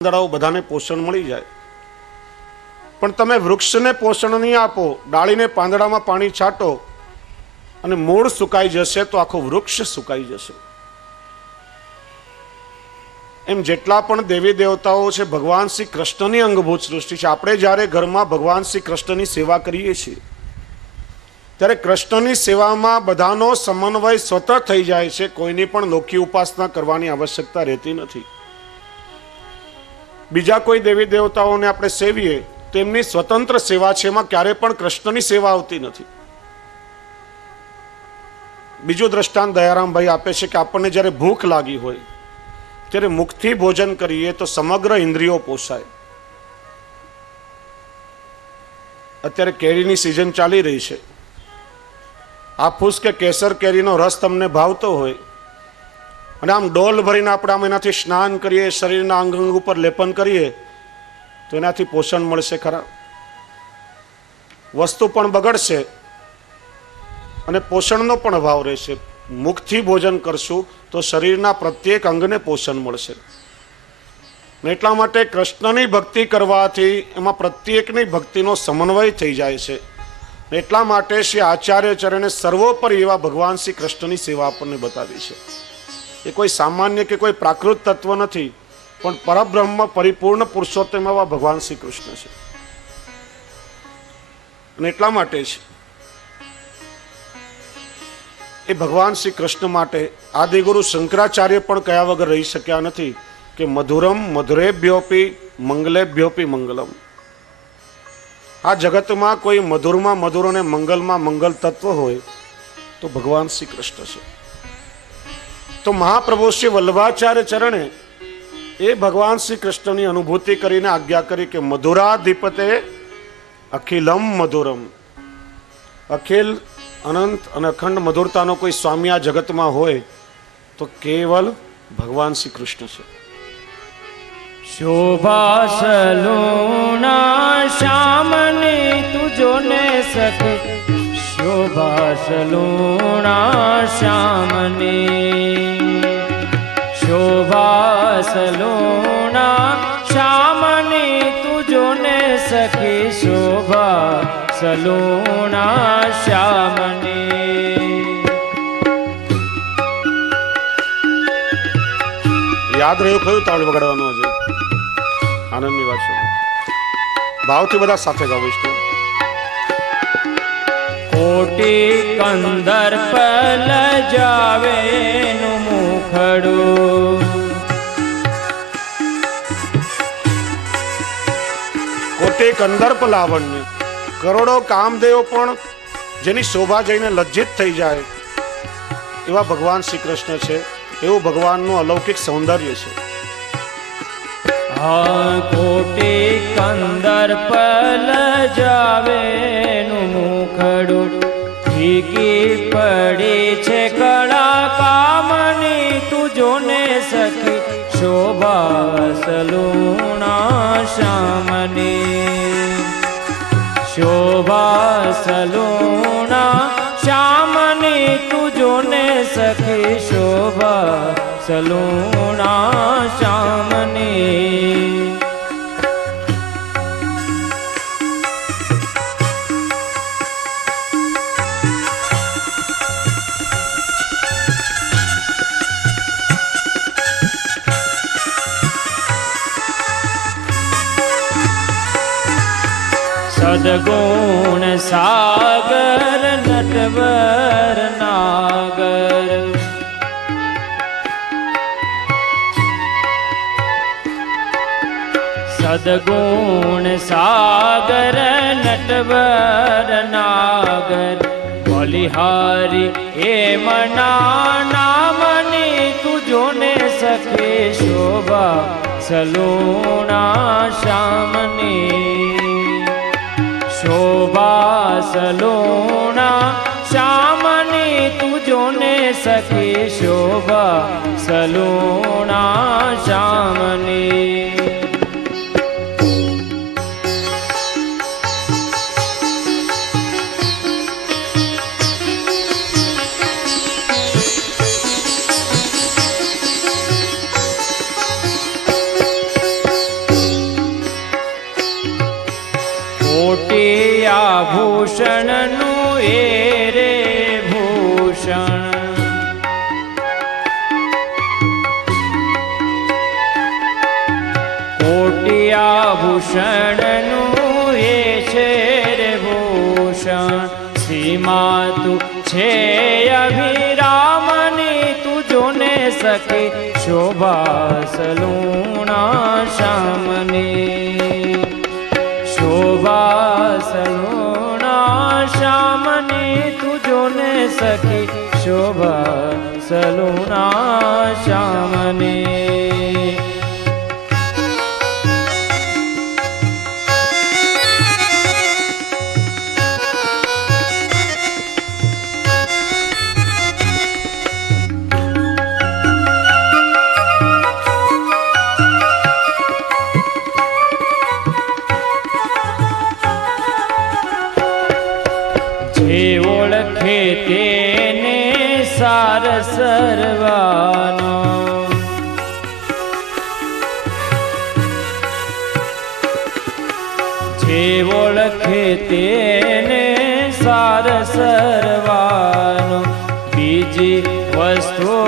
પાંદડાઓ બધાને પોષણ મળી જાય, પણ તમે વૃક્ષને પોષણ નહીં આપો, ડાળીને પાંદડામાં પાણી છાંટો અને મૂળ સુકાઈ જશે તો આખું વૃક્ષ સુકાઈ જશે. એમ જેટલા પણ દેવી દેવતાઓ છે ભગવાન શ્રી કૃષ્ણની અંગભૂત સૃષ્ટિ છે. આપણે જ્યારે ઘરમાં ભગવાન શ્રી કૃષ્ણની સેવા કરીએ છીએ ત્યારે કૃષ્ણની સેવામાં બધાનો સમન્વય સ્વતઃ થઈ જાય છે. કોઈની પણ લોકી ઉપાસના કરવાની આવશ્યકતા રહેતી નથી. બીજા કોઈ દેવી દેવતાઓને આપણે સેવીએ તો એમની સ્વતંત્ર સેવા છે, એમાં ક્યારે પણ કૃષ્ણની સેવા આવતી નથી. બીજું દ્રષ્ટાંત દયારામભાઈ આપે છે કે આપણને જ્યારે ભૂખ લાગી હોય ત્યારે મુખથી ભોજન કરીએ તો સમગ્ર ઇન્દ્રિયો પોષાય. અત્યારે કેરીની સિઝન ચાલી રહી છે. હાફૂસ કે કેસર કેરીનો રસ તમને ભાવતો હોય અને આમ ડોલ ભરીને આપણે આમ એનાથી સ્નાન કરીએ, શરીરના અંગ અંગ ઉપર લેપન કરીએ તો એનાથી પોષણ મળશે ખરા? વસ્તુ પણ બગડશે અને પોષણનો પણ અભાવ રહેશે. મુખથી ભોજન કરશું તો શરીરના પ્રત્યેક અંગને પોષણ મળશે. એટલા માટે કૃષ્ણની ભક્તિ કરવાથી એમાં પ્રત્યેકની ભક્તિનો સમન્વય થઈ જાય છે. એટલા માટે શ્રી આચાર્યચરણે સર્વોપરી એવા ભગવાન શ્રી કૃષ્ણની સેવા આપણને બતાવી છે. એ કોઈ સામાન્ય કે કોઈ પ્રાકૃત તત્વ નથી, પણ પરબ્રહ્મ પરિપૂર્ણ પુરુષોત્તમ એવા ભગવાન શ્રી કૃષ્ણ છે. અને એટલા માટે જ એ ભગવાન શ્રી કૃષ્ણ માટે આદિગુરુ શંકરાચાર્ય પણ કયા વગર રહી શક્યા નથી કે મધુરમ મધુરેભ્યોપી મંગલેભ્યોપી મંગલમ. આ જગતમાં કોઈ મધુરમાં મધુર અને મંગલમાં મંગલ તત્વ હોય તો ભગવાન શ્રી કૃષ્ણ છે. તો મહાપ્રભુ શ્રી વલ્લભાચાર્ય ચરણે એ ભગવાન શ્રી કૃષ્ણની અનુભૂતિ કરીને આજ્ઞા કરી કે મધુરાધિપતે અખિલમ મધુરમ. અખિલ અનંત અને અખંડ મધુરતાનો કોઈ સ્વામી આ જગતમાં હોય તો કેવલ ભગવાન શ્રી કૃષ્ણ છે. શોભા સલુણા શ્યામને તુજો ને સખે, શોભા સલુણા શ્યામને, શોભા સલુણા શ્યામને તુજો ને સખે, શોભા સલુણા શ્યામને. યાદ રહ્યું કયું તાળ વગાડવાનું છે? આનંદની વાત છે. ભાવથી બધા સાથે ગાઓ. વિષ્ણુ કોટી કંદર્પ લજાવે નું મુખડું, કોટી કંદર્પ લાવણ્ય, કરોડો કામદેવો પણ જેની શોભા જઈને લજ્જિત થઈ જાય એવા ભગવાન શ્રી કૃષ્ણ છે. એવું ભગવાનનું અલૌકિક સૌંદર્ય છે. હા કોટી કંદર્પ લજાવે નું મુખડું, ફીકી પડી છે કળા કામની તુજો ને સખી, શોભા સલુણા શ્યામની, શોભા સલુણા શ્યામની તુજો ને સખી, શોભા સલુણા શ્યામની. સદગુણ સાગર નટવર નાગર, સદગુણ સાગર નટવર નાગર, બલિહારી એ મના નામની તુજો ને સખે, શોભા સલુણા શ્યામની, શોભા સલુણા શ્યામની તુજો ને સખી, શોભા સલુણા શ્યામની. ભૂષણનું એ રે ભૂષણ. કોટિયા ભૂષણનું એ છે રે ભૂષણ. સીમા તું છે અભિરામની, તું જોને સખી શોભા સલુણા શ્યામની. શોભા સલુણા શ્યામની, તું જોને સખી શોભા સલુણા શ્યામની. જે ઓળખે તેને સાર સર્વાનો. જે ઓળખે તેને સાર સર્વાનો. બીજી વસ્તુ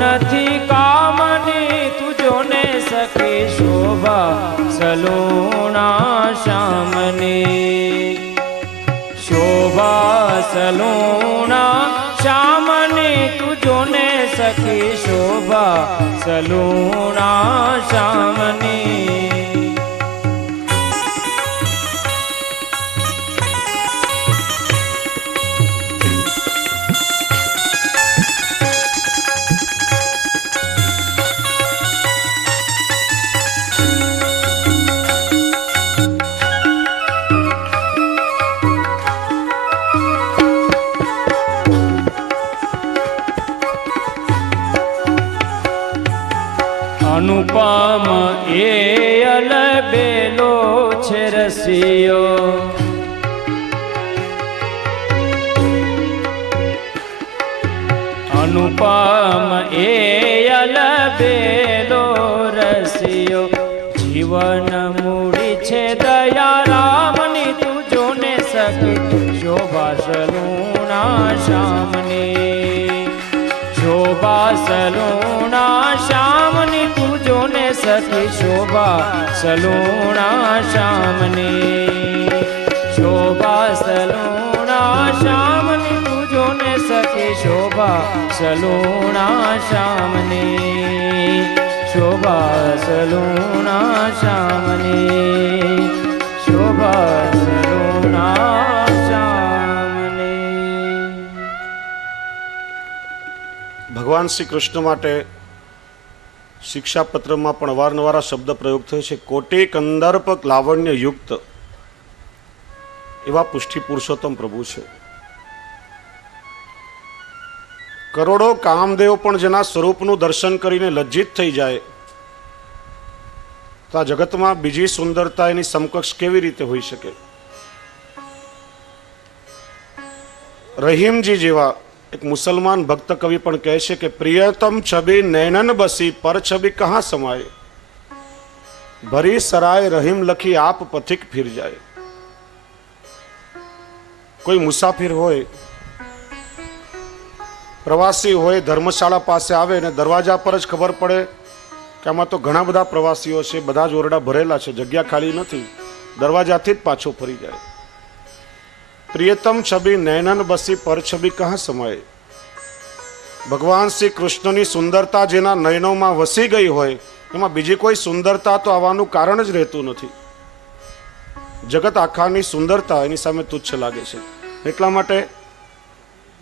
નથી કામની, તું જોને સખી શોભા સલુણા શ્યામની. શોભા સલુણા શ્યામની, તું જોને સખી શોભા સલુણા શ્યામની. અનુપમ એ અલબેલો છે રસિયો. અનુપમ એ અલબેલો રસિયો. જીવન મૂડી છે દયા રામની, તું જોને સખી શોભા સલુણા શ્યામની. શોભા સલુણા શ્યામની, તું જોને સખી શોભા સલુણા શ્યામની. શોભા સલુણા શ્યામની, તું જોને સખી શોભા સલુણા શ્યામની. શોભા સલુણા શ્યામની. શોભા સલુણા શ્યામની. ભગવાન શ્રી કૃષ્ણ માટે શિક્ષાપત્રમાં પણ અવારનવાર આ શબ્દ પ્રયોગ થયો છે. કોટી કંદર્પ લાવણ્ય યુક્ત એવા પુષ્ટિ પુરુષોત્તમ પ્રભુ છે. કરોડો કામદેવ પણ જેના સ્વરૂપનું દર્શન કરીને લજ્જિત થઈ જાય તો આ જગતમાં બીજી સુંદરતા એની સમકક્ષ કેવી રીતે હોઈ શકે? રહીમજી જેવા એક મુસલમાન ભક્ત કવિ પણ કહે છે કે પ્રિયતમ છબી નૈનન બસી પર છબી કહા સમાય, ભરી સરાય રહીમ લખી આપ પથિક ફિર જાય. કોઈ મુસાફિર હોય, પ્રવાસી હોય, ધર્મશાળા પાસે આવે ને દરવાજા પર જ ખબર પડે કે આમાં તો ઘણા બધા પ્રવાસીઓ છે, બધા જ ઓરડા ભરેલા છે, જગ્યા ખાલી નથી, દરવાજાથી જ પાછો ફરી જાય. પ્રિયતમ છબી નૈનન બસી પર છબી કહા સમાય. ભગવાન શ્રી કૃષ્ણની સુંદરતા જેના નયનોમાં વસી ગઈ હોય એમાં બીજી કોઈ સુંદરતા તો આવવાનું કારણ જ રહેતું નથી. જગત આખાની સુંદરતા એની સામે તુચ્છ લાગે છે. એટલા માટે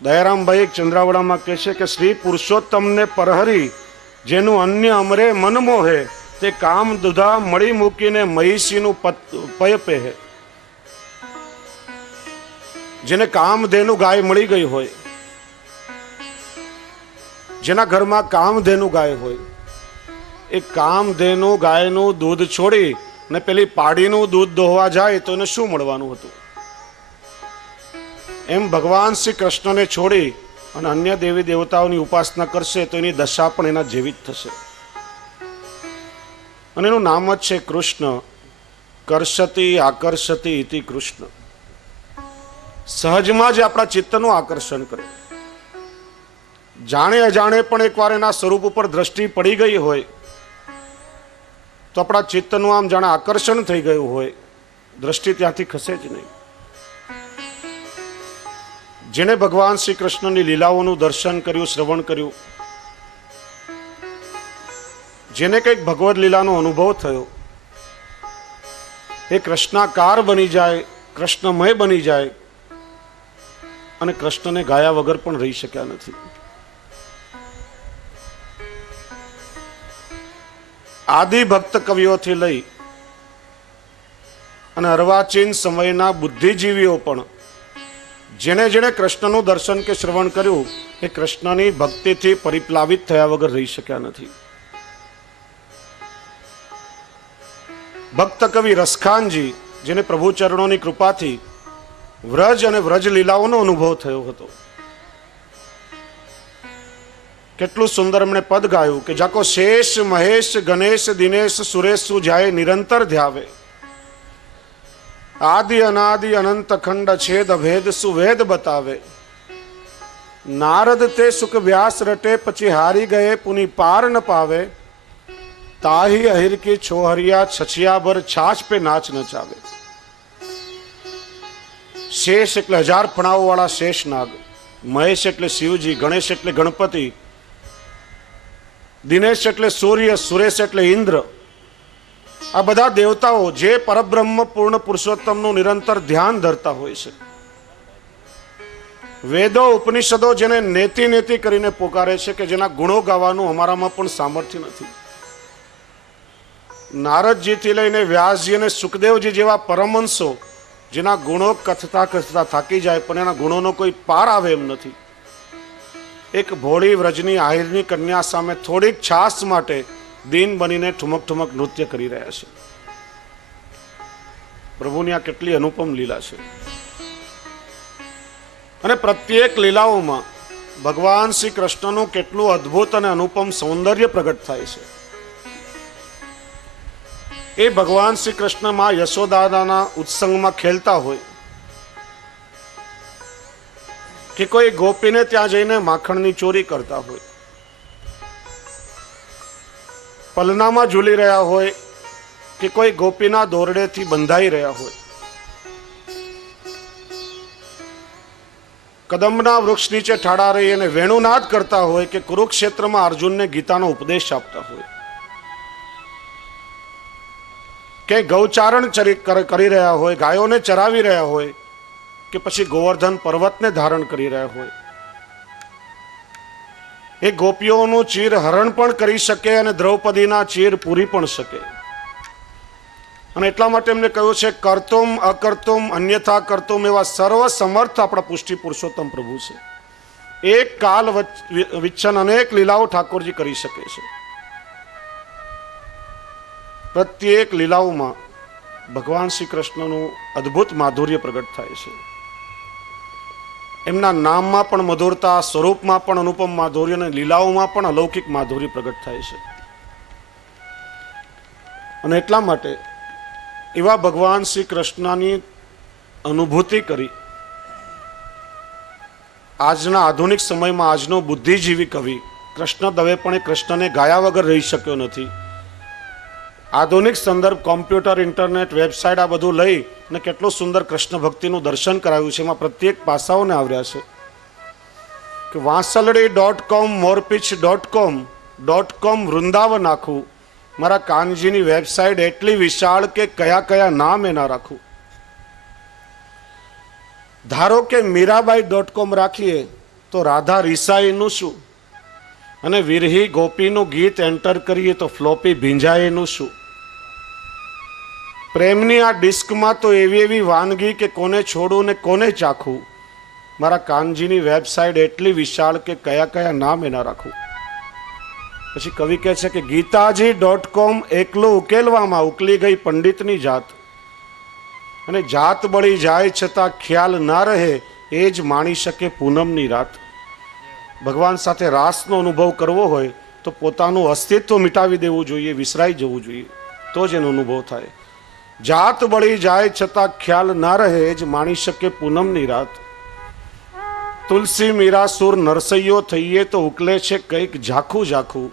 દયારામભાઈ ચંદ્રાવડામાં કહે છે કે શ્રી પુરુષોત્તમને પરહરી જેનું અન્ય અમરે મન મોહે, તે કામ દુધા મળી મૂકીને મહિષીનું પય પહે. જેને કામધેનુ ગાય મળી ગઈ હોય, જેના ઘરમાં કામધેનુ ગાય હોય, એ કામધેનુ ગાયનું દૂધ છોડી ને પેલી પાડીનું દૂધ દોહવા જાય તો એને શું મળવાનું હતું? એમ ભગવાન શ્રી કૃષ્ણને છોડી અને અન્ય દેવી દેવતાઓની ઉપાસના કરશે તો એની દશા પણ એના જેવી જ થશે. અને એનું નામ જ છે કૃષ્ણ. કર્ષતિ આકર્ષતિ ઇતિ કૃષ્ણ. સહજમાં જ આપણા ચિત્તનું આકર્ષણ કરે. જાણે અજાણે પણ એકવાર એના સ્વરૂપ ઉપર દ્રષ્ટિ પડી ગઈ હોય તો આપણા ચિત્તનું આમ જાણે આકર્ષણ થઈ ગયું હોય, દ્રષ્ટિ ત્યાંથી ખસે જ નહીં. જેને ભગવાન શ્રી કૃષ્ણની લીલાઓનું દર્શન કર્યું, શ્રવણ કર્યું, જેને કંઈક ભગવદ લીલાનો અનુભવ થયો, એ કૃષ્ણાકાર બની જાય, કૃષ્ણમય બની જાય અને કૃષ્ણને ગાયા વગર પણ રહી શક્યા નથી. આદિ ભક્ત કવિઓથી લઈ અને અર્વાચીન સમયના બુદ્ધિજીવીઓ પણ જેણે જેણે કૃષ્ણનું દર્શન કે શ્રવણ કર્યું એ કૃષ્ણની ભક્તિથી પરિપ્લાવિત થયા વગર રહી શક્યા નથી. ભક્ત કવિ રસખાનજી, જેને પ્રભુ ચરણોની કૃપાથી વ્રજ અને વ્રજ લીલાઓનો અનુભવ થયો હતો, કેટલું સુંદર એમણે પદ ગાયું કે જાકો શેષ મહેશ ગણેશ દિનેશ સુરેશ જાય નિરંતર ધ્યાવે, આદિ અનાદિ અનંત ખંડ છેદ ભેદ સુવેદ બતાવે, નારદ તે સુખ વ્યાસ રટે પછી હારી ગયે પુની પાર ન પાવે, તાહી અહિર કી છોહરિયા છછિયા ભર છાછ પે નાચ નચાવે. શેષ એટલે 1000 ફણાઓ વાળા શેષનાગ, મહેશ એટલે શિવજી, ગણેશ એટલે ગણપતિ, દિનેશ એટલે સૂર્ય, સુરેશ એટલે ઇન્દ્ર. આ બધા દેવતાઓ જે પરબ્રહ્મ પૂર્ણ પુરુષોત્તમનું નિરંતર ધ્યાન ધરતા હોય છે. વેદો ઉપનિષદો જેને નેતિ નેતિ કરીને પોકારે છે કે જેના ગુણો ગાવાનું અમારામાં પણ સામર્થ્ય નથી. નારદજીથી લઈને વ્યાસજી અને સુખદેવજી જેવા પરમહંસો જેના ગુણો કથતા કથતા થાકી જાય પણ એના ગુણોનો કોઈ પાર આવે એમ નથી. એક ભોળી વ્રજની આહિરની કન્યા સામે થોડીક છાસ માટે દીન બનીને ઠુમક ઠુમક નૃત્ય કરી રહ્યા છે. પ્રભુની આ કેટલી અનુપમ લીલા છે. અને પ્રત્યેક લીલાઓમાં ભગવાન શ્રી કૃષ્ણનું કેટલું અદ્ભુત અને અનુપમ સૌંદર્ય પ્રગટ થાય છે. એ ભગવાન શ્રી કૃષ્ણમાં યશોદાના ઉત્સંગમાં ખેલતા હોય કે કોઈ ગોપીને ત્યાં જઈને માખણની ચોરી કરતા હોય, પલનામાં ઝૂલી રહ્યા હોય કે કોઈ ગોપીના દોરડેથી બંધાઈ રહ્યા હોય, કદમના વૃક્ષ નીચે ઠાડા રહી અને વેણુનાદ કરતા હોય કે કુરુક્ષેત્રમાં અર્જુનને ગીતાનો ઉપદેશ આપતા હોય, કે ગૌચારણ કરી રહ્યા હોય, ગાયોને ચરાવી રહ્યા હોય કે પછી ગોવર્ધન પર્વતને ધારણ કરી રહ્યા હોય. એ ગોપીઓનું ચીર હરણ પણ કરી શકે અને દ્રૌપદીના ચીર પૂરી પણ શકે. અને એટલા માટે એમને કહ્યું છે કર્તુમ અકર્તુમ અન્યથા કર્તુમ એવા સર્વ સમર્થ આપણા પુષ્ટિ પુરુષોત્તમ પ્રભુ છે. એક કાલ વિચ્છન અનેક લીલાઓ ઠાકોરજી કરી શકે છે. પ્રત્યેક લીલાઓમાં ભગવાન શ્રી કૃષ્ણનું અદ્ભુત માધુર્ય પ્રગટ થાય છે. એમના નામમાં પણ મધુરતા, સ્વરૂપમાં પણ અનુપમ માધુર્ય અને લીલાઓમાં પણ અલૌકિક માધુર્ય પ્રગટ થાય છે. અને એટલા માટે એવા ભગવાન શ્રી કૃષ્ણની અનુભૂતિ કરી આજના આધુનિક સમયમાં આજનો બુદ્ધિજીવી કવિ કૃષ્ણ દવે પણ એ કૃષ્ણને ગાયા વગર રહી શક્યો નથી. આધુનિક સંદર્ભ, કોમ્પ્યુટર, ઇન્ટરનેટ, વેબસાઇટ આ બધું લઈ અને કેટલું સુંદર કૃષ્ણ ભક્તિનું દર્શન કરાવ્યું છે. એમાં પ્રત્યેક પાસાઓને આવ્યા છે કે વાંસલડી.com, મોરપીછ.com વૃંદાવન આખું, મારા કાનજીની વેબસાઇટ એટલી વિશાળ કે કયા કયા નામ એના રાખું. ધારો કે મીરાબાઈ.com રાખીએ તો રાધા રીસાઈનું શું, અને વિરહી ગોપીનું ગીત એન્ટર કરીએ તો ફ્લોપી ભીંજાયેનું શું. પ્રેમની આ ડિસ્કમાં તો એવી એવી વાનગી કે કોને છોડું ને કોને ચાખું. મારા કાનજીની વેબસાઇટ એટલી વિશાળ કે કયા કયા નામ એના રાખું. પછી કવિ કહે છે કે ગીતાજી.com એકલું ઉકેલવામાં ઉકલી ગઈ પંડિતની જાત, અને જાત બળી જાય છતાં ખ્યાલ ના રહે એ જ માણી શકે પૂનમની રાત. ભગવાન સાથે રાસનો અનુભવ કરવો હોય તો પોતાનું અસ્તિત્વ મિટાવી દેવું જોઈએ, વિસરાઈ જવું જોઈએ, તો જ એનો અનુભવ થાય. જાત બળી જાય છતાં ખ્યાલ ના રહે જ માણી શકે પૂનમની રાત. તુલસી મીરા સુર નરસૈયો થઈએ તો ઉકલે છે કંઈક ઝાખું ઝાખું.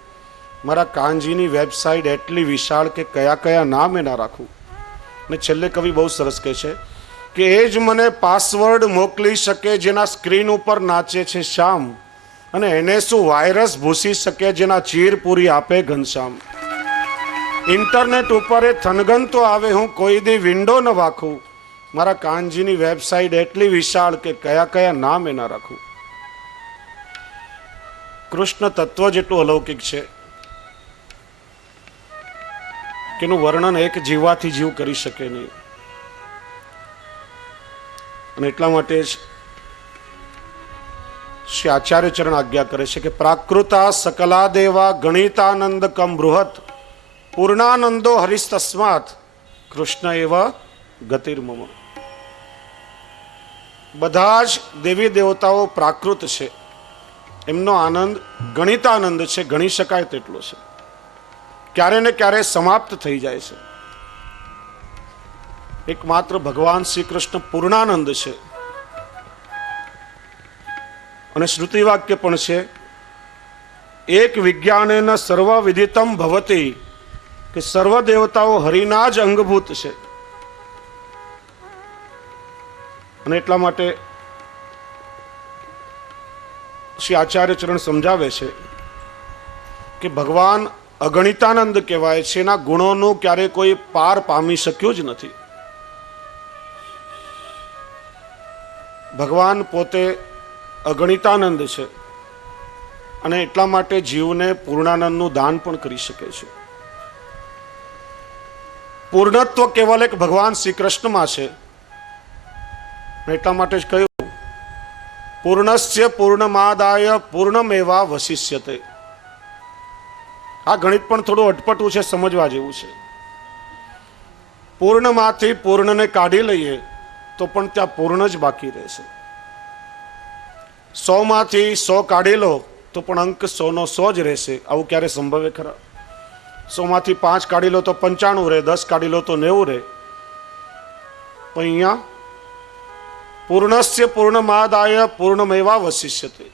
મારા કાનજીની વેબસાઇટ એટલી વિશાળ કે કયા કયા નામ એના રાખું. ને છેલ્લે કવિ બહુ સરસ કહે છે કે એ જ મને પાસવર્ડ મોકલી શકે જેના સ્ક્રીન ઉપર નાચે છે શ્યામ, અને એને શું વાયરસ ભૂસી શકે જેના ચીર પૂરી આપે ઘનશ્યામ. ઇન્ટરનેટ ઉપર એ થનગન તો આવે હું કોઈ દી વિન્ડો ન વાખું. મારા કાનજીની વેબસાઇટ એટલી વિશાળ કે કયા કયા નામ એના રાખું. કૃષ્ણ તત્વ જેટલું અલૌકિક છે કે એનું વર્ણન એક જીવાથી જીવ કરી શકે નહીં. અને એટલા માટે જ શ્રી આચાર્ય ચરણ આજ્ઞા કરે છે કે પ્રાકૃતા સકલા દેવા ગણિતાનંદ કમ બૃહત પૂર્ણાનંદો હરિસ્તસ્માત કૃષ્ણ એવા ગતિર્મમ. બધા જ દેવી દેવતાઓ પ્રાકૃત છે, એમનો આનંદ ગણિતાનંદ છે, ગણી શકાય તેટલો છે, ક્યારે ને ક્યારે સમાપ્ત થઈ જાય છે. એકમાત્ર ભગવાન શ્રી કૃષ્ણ પૂર્ણાનંદ છે. અને શ્રુતિ વાક્ય પણ છે એક વિજ્ઞાનેન સર્વ વિદિતમ ભવતી, કે સર્વ દેવતાઓ હરિના જ અંગભૂત છે. અને એટલા માટે શ્રી આચાર્ય ચરણ સમજાવે છે કે ભગવાન અગણિતાનંદ કહેવાય છે, એના ગુણોનું ક્યારે કોઈ પાર પામી શક્યું જ નથી. ભગવાન પોતે અગણિતાનંદ છે અને એટલા માટે જીવને પૂર્ણાનંદનું દાન પણ કરી શકે છે. પૂર્ણત્વ કેવલ એક ભગવાન શ્રી કૃષ્ણમાં છે. એટલા માટે જ કહ્યું પૂર્ણસ્ય પૂર્ણમાદાય પૂર્ણમેવા વશિષ્યતે. આ ગણિત પણ થોડું અટપટું છે, સમજવા જેવું છે. પૂર્ણમાંથી પૂર્ણને કાઢી લઈએ તો પણ ત્યાં પૂર્ણ જ બાકી રહેશે. 100 માંથી 100 કાઢી લો તો પણ અંક 100 નો 100 જ રહેશે. આવું ક્યારે સંભવે ખરા? 100 માંથી 5 કાઢી લો તો 95 રહે, 10 કાઢી લો તો 90 રહે. પણ અહીંયા પૂર્ણસ્ય પૂર્ણમાદાય પૂર્ણમેવા વશિષ્યતે.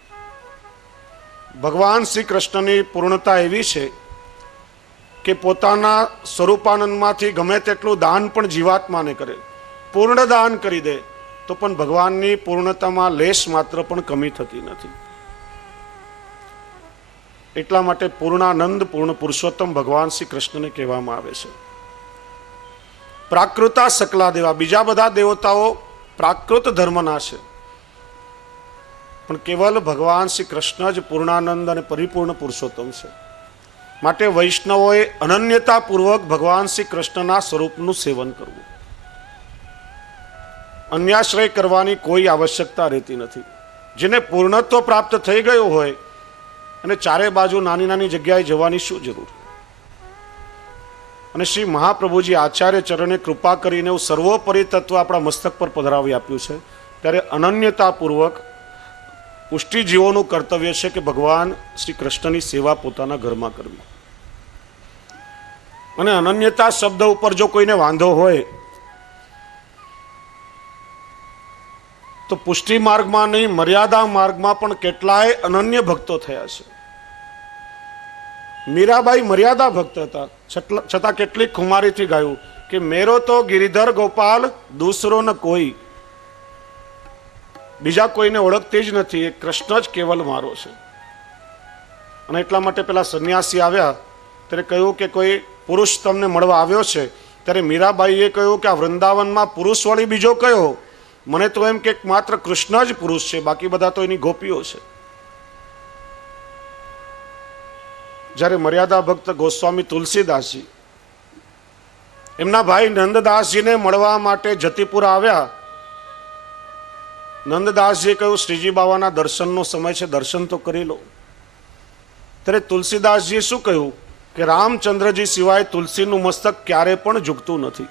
ભગવાન શ્રી કૃષ્ણની પૂર્ણતા એવી છે કે પોતાના સ્વરૂપાનંદમાંથી ગમે તેટલું દાન પણ જીવાત્માને કરે, પૂર્ણ દાન કરી દે તો પણ ભગવાનની પૂર્ણતામાં લેશ માત્ર પણ કમી થતી નથી. એટલા માટે પૂર્ણાનંદ પૂર્ણ પુરુષોત્તમ ભગવાન શ્રી કૃષ્ણને કહેવામાં આવે છે. પ્રાકૃતા સકલા દેવા, બીજા બધા દેવતાઓ પ્રાકૃત ધર્મના છે, પણ કેવલ ભગવાન શ્રી કૃષ્ણ જ પૂર્ણાનંદ અને પરિપૂર્ણ પુરુષોત્તમ છે. માટે વૈષ્ણવોએ અનન્યતાપૂર્વક ભગવાન શ્રી કૃષ્ણના સ્વરૂપનું સેવન કરવું. અન્યાશ્રય કરવાની કોઈ આવશ્યકતા રહેતી નથી. જેને પૂર્ણત્વ પ્રાપ્ત થઈ ગયું હોય અને ચારે બાજુ નાની નાની જગ્યાએ જવાની શું જરૂર? અને શ્રી મહાપ્રભુજી આચાર્ય ચરણે કૃપા કરીને સર્વોપરી તત્વ આપણા મસ્તક પર પધરાવી આપ્યું છે. ત્યારે અનન્યતાપૂર્વક પુષ્ટિજીવોનું કર્તવ્ય છે કે ભગવાન શ્રી કૃષ્ણની સેવા પોતાના ઘરમાં કરવી. અને અનન્યતા શબ્દ ઉપર જો કોઈને વાંધો હોય તો પુષ્ટિ માર્ગમાં નહીં, મર્યાદા માર્ગમાં પણ કેટલાય અનન્ય ભક્તો થયા છે. મીરાબાઈ મર્યાદા ભક્ત હતા, છતાં કેટલીક ખુમારીથી ગાયું કે મેરો તો ગિરિધર ગોપાલ દૂસરો ન કોઈ. બીજા કોઈને ઓળખતી જ નથી, એ કૃષ્ણ જ કેવલ મારો છે. અને એટલા માટે પેલા સંન્યાસી આવ્યા ત્યારે કહ્યું કે કોઈ પુરુષ તમને મળવા આવ્યો છે. ત્યારે મીરાબાઈએ કહ્યું કે આ વૃંદાવનમાં પુરુષ વળી બીજો કયો? મને તો એમ કે માત્ર કૃષ્ણ જ પુરુષ છે, બાકી બધા તો એની ગોપીઓ છે. જ્યારે મર્યાદા ભક્ત ગોસ્વામી તુલસીદાસજી એમના ભાઈ નંદદાસજીને મળવા માટે જતીપુરા આવ્યા. નંદદાસજીએ કહ્યું શ્રીજી બાવાના દર્શનનો સમય છે, દર્શન તો કરી લો. ત્યારે તુલસીદાસજીએ શું કહ્યું કે રામચંદ્રજી સિવાય તુલસીનું મસ્તક ક્યારે પણ ઝૂકતું નથી.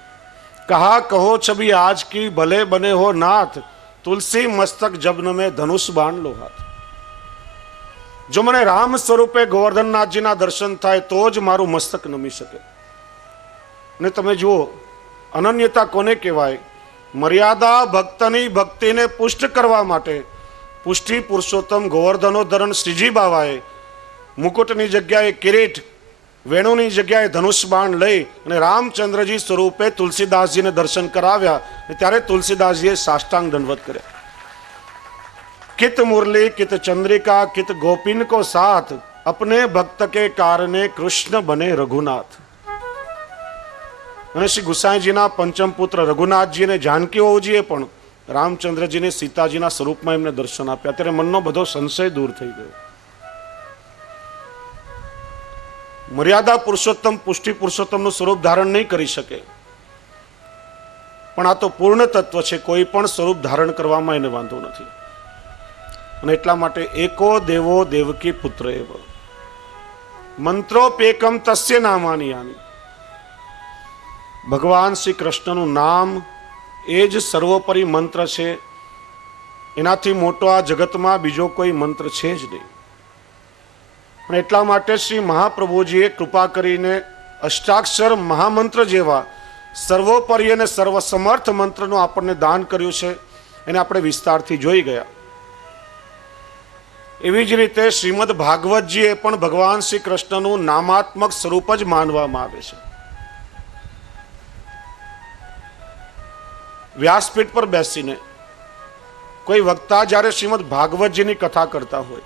કહા કહો છબી આજ કી ભલે બને હો નાથ, તુલસી મસ્તક જબન મેં ધનુષ બાણ લો હાથ. જો મને રામ સ્વરૂપે ગોવર્ધનનાથજીના દર્શન થાય તો જ મારું મસ્તક નમી શકે. ને તમે જુઓ અનન્યતા કોને કહેવાય? મર્યાદા ભક્તની ભક્તિને પુષ્ટ કરવા માટે પુષ્ટિ પુરુષોત્તમ ગોવર્ધનોધરણ શ્રીજી બાવાએ મુકુટની જગ્યાએ કિરીટ, વેણુની જગ્યાએ ધનુષ બાણ લઈ અને રામચંદ્રજી સ્વરૂપે તુલસીદાસજીને દર્શન કરાવ્યા. ત્યારે તુલસીદાસજીએ સાષ્ટાંગ દંડવત કર્યા. કિત મુરલી કિત ચંદ્રિકા કિત ગોપીન કો સાથ, અપને ભક્ત કે કારણે કૃષ્ણ બને રઘુનાથ. અને શ્રી ગુસાઈજીના પંચમ પુત્ર રઘુનાથજી અને જાનકી વહુજીએ પણ રામચંદ્રજીને સીતાજીના સ્વરૂપમાં એમને દર્શન આપ્યા. ત્યારે મનનો બધો સંશય દૂર થઈ ગયો. મર્યાદા પુરુષોત્તમ પુષ્ટિ પુરુષોત્તમનું સ્વરૂપ ધારણ નહીં કરી શકે, પણ આ તો પૂર્ણ તત્વ છે, કોઈ પણ સ્વરૂપ ધારણ કરવામાં એને વાંધો નથી. અને એટલા માટે એકો દેવો દેવકી પુત્ર એવ મંત્રોપેકમ તસ્ય નામાની યાની. ભગવાન શ્રી કૃષ્ણનું નામ એ જ સર્વોપરી મંત્ર છે. એનાથી મોટો આ જગતમાં બીજો કોઈ મંત્ર છે જ નહીં. અને એટલા માટે શ્રી મહાપ્રભુજીએ કૃપા કરીને અષ્ટાક્ષર મહામંત્ર જેવા સર્વોપરી અને સર્વસમર્થ મંત્રનું આપણને દાન કર્યું છે. એને આપણે વિસ્તારથી જોઈ ગયા. એવી જ રીતે શ્રીમદ ભાગવતજીએ પણ ભગવાન શ્રી કૃષ્ણનું નામાત્મક સ્વરૂપ જ માનવામાં આવે છે. વ્યાસપીઠ પર બેસીને કોઈ વક્તા જ્યારે શ્રીમદ ભાગવતજીની કથા કરતા હોય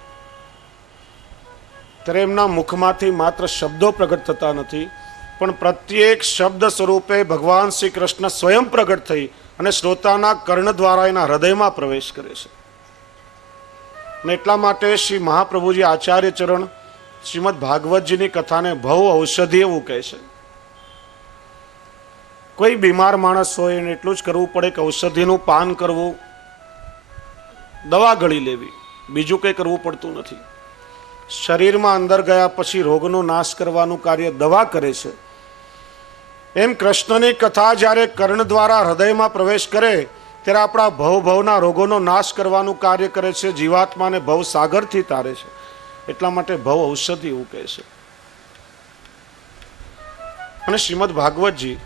ત્યારે એમના મુખમાંથી માત્ર શબ્દો પ્રગટ થતા નથી, પણ પ્રત્યેક શબ્દ સ્વરૂપે ભગવાન શ્રી કૃષ્ણ સ્વયં પ્રગટ થઈ અને શ્રોતાના કર્ણ દ્વારા એના હૃદયમાં પ્રવેશ કરે છે. અને એટલા માટે શ્રી મહાપ્રભુજી આચાર્ય ચરણ શ્રીમદ ભાગવતજીની કથાને ભવ ઔષધિ એવું કહે છે. કોઈ બીમાર માણસ હોય એને એટલું જ કરવું પડે કે ઔષધિનું પાન કરવું, દવા ગળી લેવી, બીજું કંઈ કરવું પડતું નથી. શરીરમાં અંદર ગયા પછી રોગનો નાશ કરવાનું કાર્ય દવા કરે છે. એમ કૃષ્ણની કથા જ્યારે કર્ણ દ્વારા હૃદયમાં પ્રવેશ કરે ત્યારે આપણા ભવના રોગોનો નાશ કરવાનું કાર્ય કરે છે, જીવાત્માને ભવ સાગરથી તારે છે. એટલા માટે ભવ ઔષધિ એવું કહે છે. અને શ્રીમદ ભાગવતજી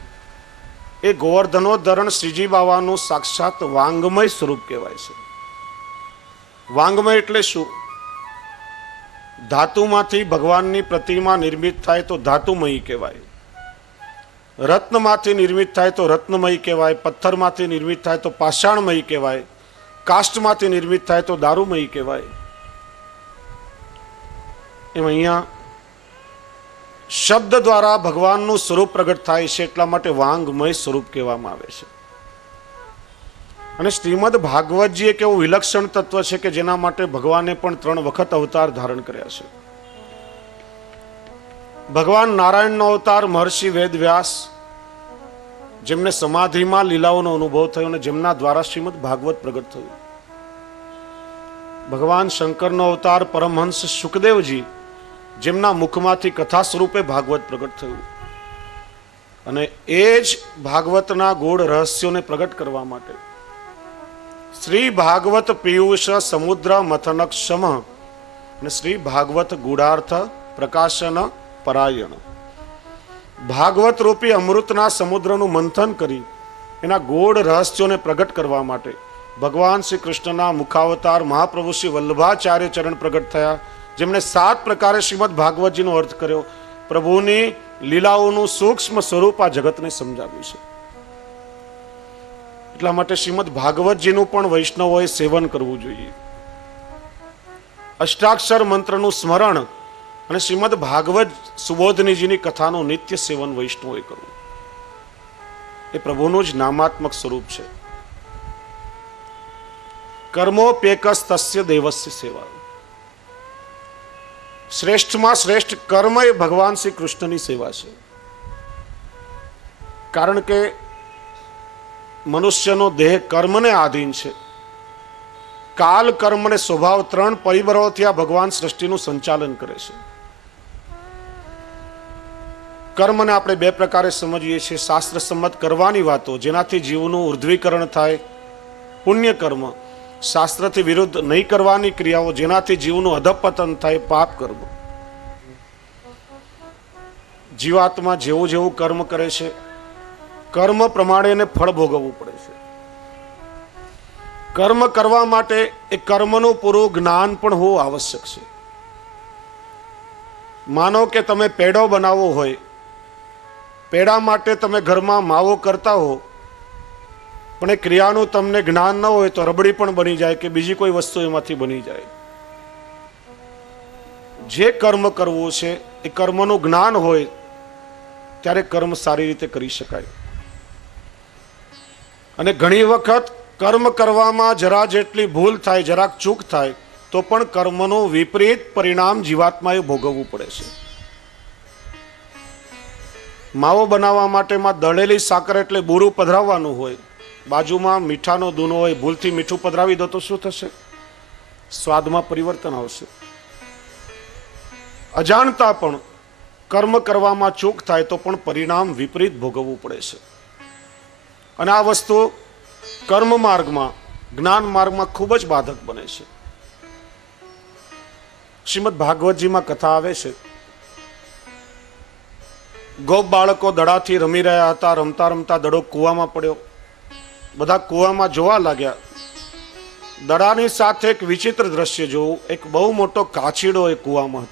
એ ગોવર્ધનોધરણ શ્રીજી બાવાનું સાક્ષાત વાંગમય સ્વરૂપ કહેવાય છે. વાંગમય એટલે શું? ધાતુમાંથી ભગવાનની પ્રતિમા નિર્મિત થાય તો ધાતુમયી કહેવાય, રત્નમાંથી નિર્મિત થાય તો રત્નમયી કહેવાય, પથ્થરમાંથી નિર્મિત થાય તો પાષાણમયી કહેવાય, કાષ્ટમાંથી નિર્મિત થાય તો દારૂમયી કહેવાય. એમ અહીંયા શબ્દ દ્વારા ભગવાનનું સ્વરૂપ પ્રગટ થાય છે, એટલા માટે વાંગમય સ્વરૂપ કહેવામાં આવે છે. અને શ્રીમદ ભાગવતજી એક એવું વિલક્ષણ તત્વ છે કે જેના માટે ભગવાને પણ 3 વખત અવતાર ધારણ કર્યા છે. ભગવાન નારાયણનો અવતાર મહર્ષિ વેદવ્યાસ, જેમને સમાધિમાં લીલાઓનો અનુભવ થયો અને જેમના દ્વારા શ્રીમદ ભાગવત પ્રગટ થયું. ભગવાન શંકરનો અવતાર પરમહંસ સુખદેવજી, જેમના મુખમાંથી કથા સ્વરૂપે ભાગવત પ્રગટ થયું. અને એ જ ભાગવતના ગૂઢ રહસ્યોને પ્રગટ કરવા માટે શ્રી ભાગવત પિયુષ સમુદ્ર મથનક સમ અને શ્રી ભાગવત ગૂઢાર્થ પ્રકાશન પરાયણ, ભાગવત રૂપી અમૃતના સમુદ્રનું મંથન કરી એના ગૂઢ રહસ્યોને પ્રગટ કરવા માટે ભગવાન શ્રી કૃષ્ણના મુખાવતાર મહાપ્રભુ શ્રી વલ્લભાચાર્ય ચરણ પ્રગટ થયા, જેમણે 7 પ્રકારે શ્રીમદ ભાગવતજીનો અર્થ કર્યો. પ્રભુની લીલાઓનું સૂક્ષ્મ સ્વરૂપ આ જગતને સમજાવ્યું છે. એટલા માટે શ્રીમદ ભાગવતજીનું પણ વૈષ્ણવોએ સેવન કરવું જોઈએ. અષ્ટાક્ષર મંત્રનું સ્મરણ અને શ્રીમદ ભાગવત સુબોધનીજીની કથાનું નિત્ય સેવન વૈષ્ણવોએ કરવું. એ પ્રભુનું જ નામાત્મક સ્વરૂપ છે. કર્મોપેકસ તસ્ય દેવસ્ય સેવા. શ્રેષ્ઠમાં શ્રેષ્ઠ કર્મ એ ભગવાન શ્રી કૃષ્ણની સેવા છે. કારણ કે મનુષ્યનો દેહ કર્મને આધીન છે. કાલ, કર્મ અને સ્વભાવ 3 પરિબળોથી આ ભગવાન સૃષ્ટિનું સંચાલન કરે છે. કર્મને આપણે 2 પ્રકારે સમજીએ છીએ. શાસ્ત્ર સંમત કરવાની વાતો જેનાથી જીવનું ઉર્ધ્વીકરણ થાય, પુણ્ય કર્મ. શાસ્ત્રથી વિરુદ્ધ નહીં કરવાની ક્રિયાઓ જેનાથી જીવનું અધપતન થાય, પાપ કર્મ. જીવાત્મા જેવું જેવું કર્મ કરે છે, કર્મ પ્રમાણે એને ફળ ભોગવવું પડે છે. કર્મ કરવા માટે એ કર્મનું પૂરું જ્ઞાન પણ હોવું આવશ્યક છે. માનો કે તમે પેડો બનાવવો હોય, પેડા માટે તમે ઘરમાં માવો કરતા હો, પણ એ ક્રિયાનું તમને જ્ઞાન ન હોય તો રબડી પણ બની જાય કે બીજી કોઈ વસ્તુ એમાંથી બની જાય. જે કર્મ કરવું છે એ કર્મનું જ્ઞાન હોય ત્યારે કર્મ સારી રીતે કરી શકાય. અને ઘણી વખત કર્મ કરવામાં જરા જેટલી ભૂલ થાય, જરાક ચૂક થાય તો પણ કર્મનું વિપરીત પરિણામ જીવાત્માએ ભોગવવું પડે છે. માવો બનાવવા માટે માં દળેલી સાકર એટલે બુરું પધરાવવાનું હોય, બાજુમાં મીઠાનો દૂનો હોય, ભૂલથી મીઠું પધરાવી દો તો શું થશે? સ્વાદમાં પરિવર્તન આવશે. અજાણતા પણ કર્મ કરવામાં ચૂક થાય તો પણ પરિણામ વિપરીત ભોગવવું પડે છે. અને આ વસ્તુ કર્મ માર્ગમાં, જ્ઞાન માર્ગમાં ખૂબ જ બાધક બને છે. શ્રીમદ ભાગવતજીમાં કથા આવે છે, ગોપ બાળકો દડાથી રમી રહ્યા હતા. રમતા રમતા દડો કૂવામાં પડ્યો. બધા કૂવામાં જોવા લાગ્યા. દડાની સાથે એક વિચિત્ર દ્રશ્ય જોવું. એક બહુ મોટો કાચીડો એ કૂવામાં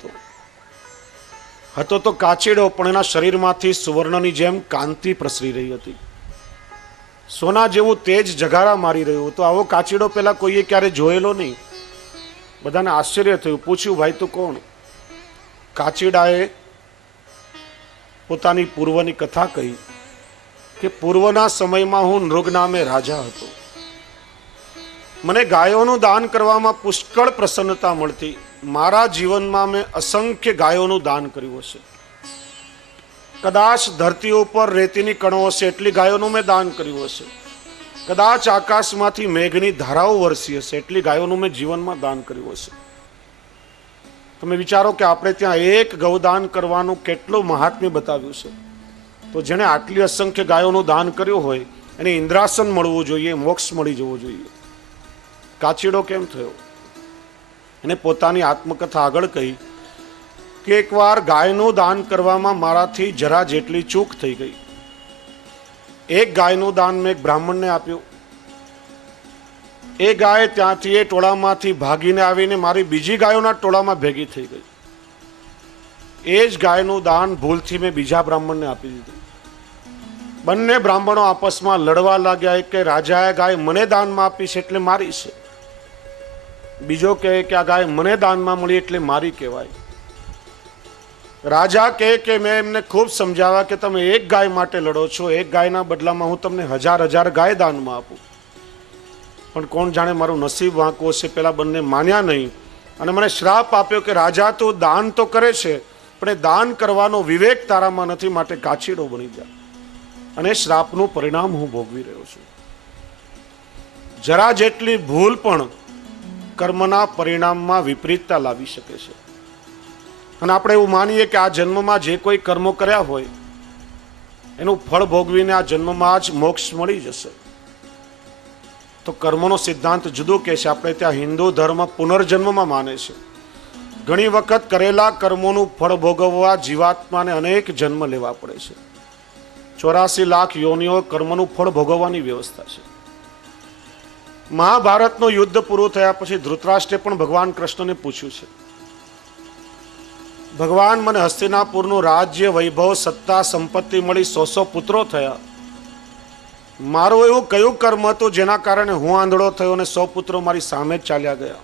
હતો તો કાચીડો, પણ એના શરીરમાંથી સુવર્ણની જેમ કાંતિ પ્રસરી રહી હતી. સોના જેવું તેજ જગારા મારી રહ્યું હતું. આવો કાચીડો પેલા કોઈએ ક્યારે જોયેલો નહીં. બધાને આશ્ચર્ય થયું. પૂછ્યું, ભાઈ તું કોણ? કાચીડાએ પોતાની પૂર્વની કથા કહી કે પૂર્વના સમયમાં હું નૃગ નામે રાજા હતો. મને ગાયોનું દાન કરવામાં પુષ્કળ પ્રસન્નતા મળતી. મારા જીવનમાં મેં અસંખ્ય ગાયોનું દાન કર્યું હશે. કદાચ ધરતી ઉપર રેતીની કણો હશે એટલી ગાયોનું મેં દાન કર્યું હશે. કદાચ આકાશમાંથી મેઘની ધારાઓ વરસી હશે એટલી ગાયોનું મેં જીવનમાં દાન કર્યું હશે. તમે વિચારો કે આપણે ત્યાં એક ગૌદાન કરવાનું કેટલું મહાત્મ્ય બતાવ્યું છે. તો જેણે આટલી અસંખ્ય ગાયોનું દાન કર્યું હોય એને ઇન્દ્રાસન મળવું જોઈએ, મોક્ષ મળી જવું જોઈએ. કાચીડો કેમ થયો? એને પોતાની આત્મકથા આગળ કહી કે એકવાર ગાયનું દાન કરવામાં મારાથી જરા જેટલી ચૂક થઈ ગઈ. એક ગાયનું દાન મેં એક બ્રાહ્મણને આપ્યું. એ ગાય ત્યાંથી એ ટોળામાંથી ભાગીને આવીને મારી બીજી ગાયોના ટોળામાં ભેગી થઈ ગઈ. એ જ ગાયનું દાન ભૂલથી મેં બીજા બ્રાહ્મણને આપી દીધું. બંને બ્રાહ્મણો આપસમાં લડવા લાગ્યા કે રાજાએ ગાય મને દાનમાં આપી છે એટલે મારી છે. બીજો કહે કે આ ગાય મને દાનમાં મળી એટલે મારી કહેવાય. રાજા કહે કે મેં એમને ખૂબ સમજાવ્યા કે તમે એક ગાય માટે લડો છો, એક ગાયના બદલામાં હું તમને હજાર હજાર ગાય દાનમાં આપું. પણ કોણ જાણે મારું નસીબ વાંકું હશે, પેલા બંને માન્યા નહીં અને મને શ્રાપ આપ્યો કે રાજા તું દાન તો કરે છે પણ એ દાન કરવાનો વિવેક તારામાં નથી, માટે કાચીડો બની જા. અને શ્રાપનું પરિણામ હું ભોગવી રહ્યો છું. જરા જેટલી ભૂલ પણ કર્મના પરિણામમાં વિપરીતતા લાવી શકે છે. અને આપણે એવું માનીએ કે આ જન્મમાં જે કોઈ કર્મો કર્યા હોય એનું ફળ ભોગવીને આ જન્મમાં જ મોક્ષ મળી જશે. તો કર્મનો સિદ્ધાંત જુદો કહે છે. આપણે ત્યાં હિન્દુ ધર્મ પુનર્જન્મમાં માને છે. ઘણી વખત કરેલા કર્મોનું ફળ ભોગવવા જીવાત્માને અનેક જન્મ લેવા પડે છે. 84 લાખ યોનિઓ કર્મનું ફળ ભોગવવાની વ્યવસ્થા છે. મહાભારતનું યુદ્ધ પૂરું થયા પછી ધૃતરાષ્ટ્રે પણ ભગવાન કૃષ્ણને પૂછ્યું છે, ભગવાન મને હસ્તિનાપુરનું રાજ્ય, વૈભવ, સત્તા, સંપત્તિ મળી, 100 પુત્રો થયા. મારું એવું કયું કર્મ હતું જેના કારણે હું આંધળો થયો અને 100 પુત્રો મારી સામે જ ચાલ્યા ગયા?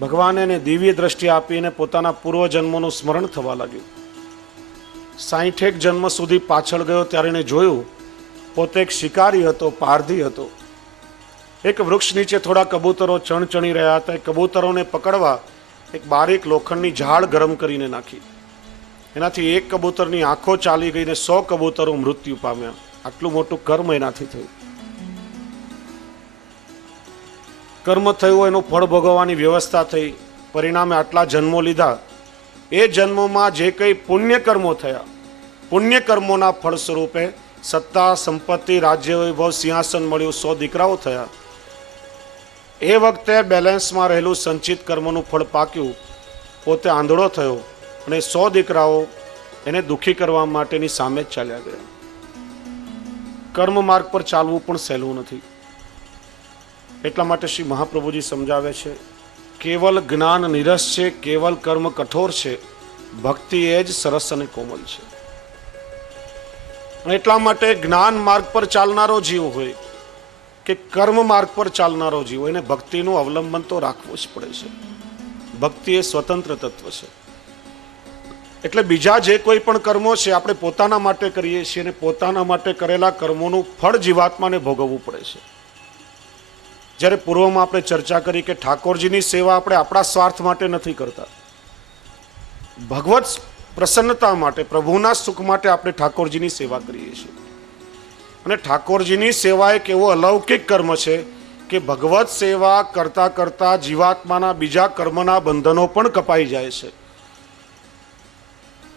ભગવાને એને દિવ્ય દ્રષ્ટિ આપીને પોતાના પૂર્વજન્મનું સ્મરણ થવા લાગ્યું. 60 જન્મ સુધી પાછળ ગયો ત્યારે એને જોયું પોતે એક શિકારી હતો, પારધી હતો. એક વૃક્ષ નીચે થોડા કબૂતરો ચણચણી રહ્યા હતા. એ કબૂતરોને પકડવા એક બારીક લોખંડની ઝાડ ગરમ કરીને નાખી. એનાથી એક કબૂતરની આંખો ચાલી ગઈ ને 100 કબૂતરો મૃત્યુ પામ્યા. આટલું મોટું કર્મ એનાથી થયું. કર્મ થયું, એનું ફળ ભોગવવાની વ્યવસ્થા થઈ, પરિણામે આટલા જન્મો લીધા. એ જન્મોમાં જે કંઈ પુણ્ય કર્મો થયા, પુણ્ય કર્મોના ફળ સ્વરૂપે સત્તા, સંપત્તિ, રાજ્ય, વૈભવ, સિંહાસન મળ્યું, 100 દીકરાઓ થયા. એ વખતે બેલેન્સમાં રહેલું સંચિત કર્મનું ફળ પાક્યું. પોતે આંધળો થયો અને 100 દીકરાઓ એને દુઃખી કરવા માટેની સામે જ ચાલ્યા ગયા. કર્મ માર્ગ પર ચાલવું પણ સહેલું નથી. એટલા માટે શ્રી મહાપ્રભુજી સમજાવે છે, કેવલ જ્ઞાન નિરસ છે, કેવલ કર્મ કઠોર છે, ભક્તિ એ જ સરસ અને કોમલ છે. એટલા માટે જ્ઞાન માર્ગ પર ચાલનારો જીવ હોય કે કર્મ માર્ગ પર ચાલનારો જીવ હોય, એને ભક્તિનું અવલંબન તો રાખવું જ પડે છે. ભક્તિ એ સ્વતંત્ર તત્વ છે. એટલે બીજા જે કોઈ પણ કર્મો છે આપણે પોતાના માટે કરીએ છીએ અને પોતાના માટે કરેલા કર્મોનું ફળ જીવાત્માને ભોગવવું પડે છે. જ્યારે પૂર્વમાં આપણે ચર્ચા કરી કે ઠાકોરજીની સેવા આપણે આપણા સ્વાર્થ માટે નથી કરતા, ભગવત પ્રસન્નતા માટે, પ્રભુના સુખ માટે આપણે ઠાકોરજીની સેવા કરીએ છીએ. અને ઠાકોરજીની સેવા એક એવો અલૌકિક કર્મ છે કે ભગવત સેવા કરતા કરતા જીવાત્માના બીજા કર્મના બંધનો પણ કપાઈ જાય છે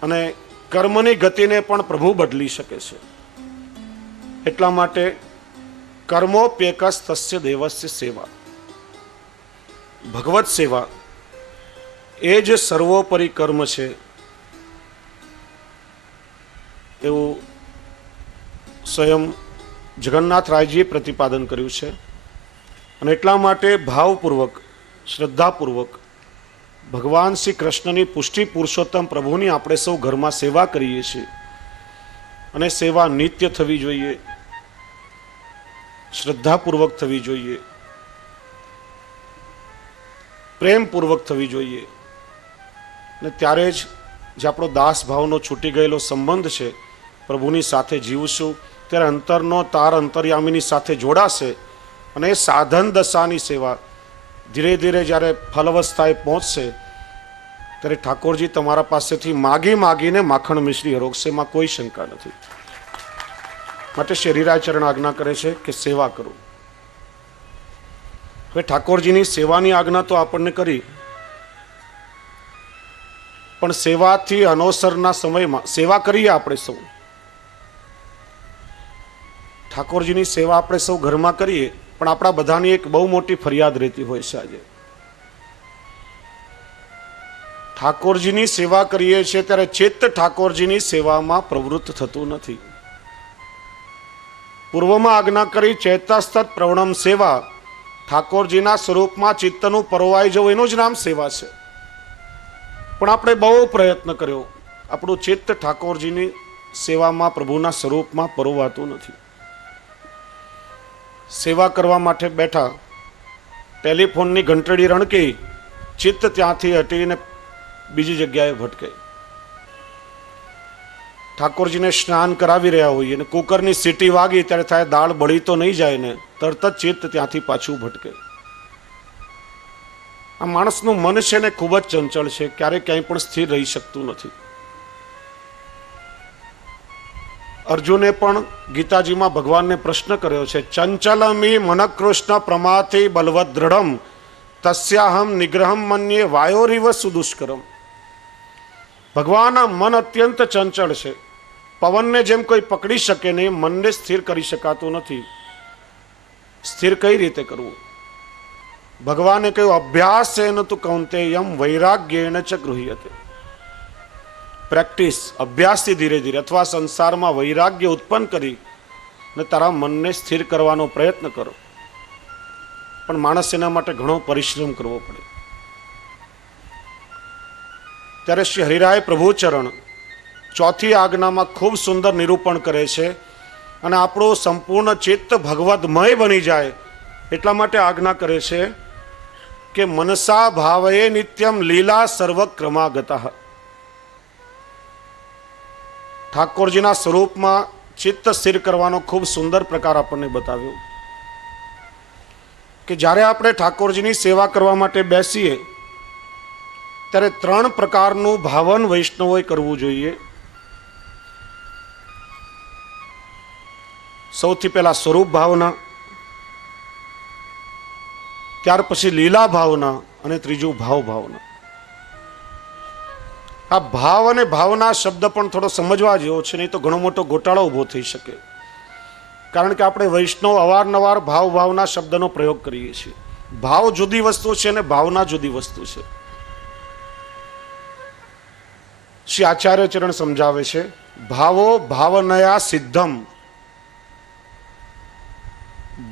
અને કર્મની ગતિને પણ પ્રભુ બદલી શકે છે. એટલા માટે કર્મોપ્યેકસ તસ્ય દેવસ્ય સેવા, ભગવત સેવા એ જ સર્વોપરી કર્મ છે એવું સ્વયં જગન્નાથરાયજીએ પ્રતિપાદન કર્યું છે. અને એટલા માટે ભાવપૂર્વક, શ્રદ્ધાપૂર્વક ભગવાન શ્રી કૃષ્ણની પુષ્ટિ પુરુષોત્તમ પ્રભુની આપણે સૌ ઘરમાં સેવા કરીએ છીએ. અને સેવા નિત્ય થવી જોઈએ, શ્રદ્ધાપૂર્વક થવી જોઈએ, પ્રેમપૂર્વક થવી જોઈએ. અને ત્યારે જ જે આપણો દાસ ભાવનો છૂટી ગયેલો સંબંધ છે પ્રભુની સાથે જીવશું, ત્યારે અંતરનો તાર અંતર્યામીની સાથે જોડાશે. અને એ સાધન દશાની સેવા ધીરે ધીરે જ્યારે ફલવસ્થાએ પહોંચશે ત્યારે ઠાકોરજી તમારા પાસેથી માગી માગીને માખણ મિશ્રી હરોગશે, એમાં કોઈ શંકા નથી. માટે શરીરાય ચરણ આજ્ઞા કરે છે કે સેવા કરો. હવે ઠાકોરજીની સેવાની આજ્ઞા તો આપણને કરી, પણ સેવાથી અનવસરના સમયમાં સેવા કરીએ આપણે સૌ. ઠાકોરજીની સેવા આપણે સૌ ઘરમાં કરીએ, પણ આપણા બધાની એક બહુ મોટી ફરિયાદ રહેતી હોય છે. આજે ઠાકોરજીની સેવા કરીએ છીએ ત્યારે ચિત્ત ઠાકોરજીની સેવામાં પ્રવૃત્ત થતું નથી. પૂર્વમાં આજ્ઞા કરી ચૈતસ્તત પ્રવણમ સેવા, ઠાકોરજીના સ્વરૂપમાં ચિત્તનું પરોવાઈ જવું એનું જ નામ સેવા છે. પણ આપણે બહુ પ્રયત્ન કર્યો, આપણું ચિત્ત ઠાકોરજીની સેવામાં, પ્રભુના સ્વરૂપમાં પરોવાતું નથી. સેવા કરવા માટે બેઠા, ટેલિફોનની ઘંટડી રણકી, ચિત્ત ત્યાંથી હટીને બીજી જગ્યાએ ભટકે. ઠાકોરજીને સ્નાન કરાવી રહ્યા હોઈએ અને કુકરની સીટી વાગી ત્યારે થાય દાળ બળી તો નહીં જાય ને, તરત જ ચિત્ત ત્યાંથી પાછું ભટકે. આ માણસનું મન છે ને ખૂબ જ ચંચળ છે, ક્યારેય ક્યાંય પણ સ્થિર રહી શકતું નથી. અર્જુને પણ ગીતાજીમાં ભગવાનને પ્રશ્ન કર્યો છે, ચંચલમી મન કૃષ્ણ પ્રમાથી બલવદ દ્રઢમ તસ્યાહમ નિગ્રહમ મન્યે વાયોરિવ સુદુષ્કરમ. ભગવાનના મન અત્યંત ચંચળ છે, પવનને જેમ કોઈ પકડી શકે નહીં, મનને સ્થિર કરી શકાતું નથી. સ્થિર કઈ રીતે કરવું? ભગવાને કહ્યું, અભ્યાસેન તુ કૌંતેયમ વૈરાગ્યેન ચ ગૃહ્યતે. પ્રેક્ટિસ, અભ્યાસથી ધીરે ધીરે અથવા સંસારમાં વૈરાગ્ય ઉત્પન્ન કરી ને તારા મનને સ્થિર કરવાનો પ્રયત્ન કરો. પણ માણસ એના માટે ઘણો પરિશ્રમ કરવો પડે. ત્યારે શ્રી હરિરાય પ્રભુચરણ ચોથી આજ્ઞામાં ખૂબ સુંદર નિરૂપણ કરે છે. અને આપણું સંપૂર્ણ ચિત્ત ભગવદમય બની જાય એટલા માટે આજ્ઞા કરે છે કે મનસા ભાવયે નિત્યમ લીલા સર્વક્રમાગતઃ. ઠાકોરજીના સ્વરૂપમાં ચિત્ત સ્થિર કરવાનો ખૂબ સુંદર પ્રકાર આપણને બતાવ્યો કે જ્યારે આપણે ઠાકોરજીની સેવા કરવા માટે બેસીએ ત્યારે 3 પ્રકારનું ભાવન વૈષ્ણવોએ કરવું જોઈએ. સૌથી પહેલા સ્વરૂપ ભાવના, ત્યાર પછી લીલા ભાવના અને ત્રીજું ભાવ ભાવના. આ ભાવ અને ભાવના શબ્દ પણ થોડો સમજવા જેવો છે, નહીં તો ઘણો મોટો ગોટાળો ઊભો થઈ શકે. કારણ કે આપણે વૈષ્ણવ અવારનવાર ભાવ ભાવના શબ્દનો પ્રયોગ કરીએ છીએ. ભાવ જુદી વસ્તુ છે અને ભાવના જુદી વસ્તુ છે. શ્રી આચાર્ય ચરણ સમજાવે છે, ભાવો ભાવનયા સિદ્ધમ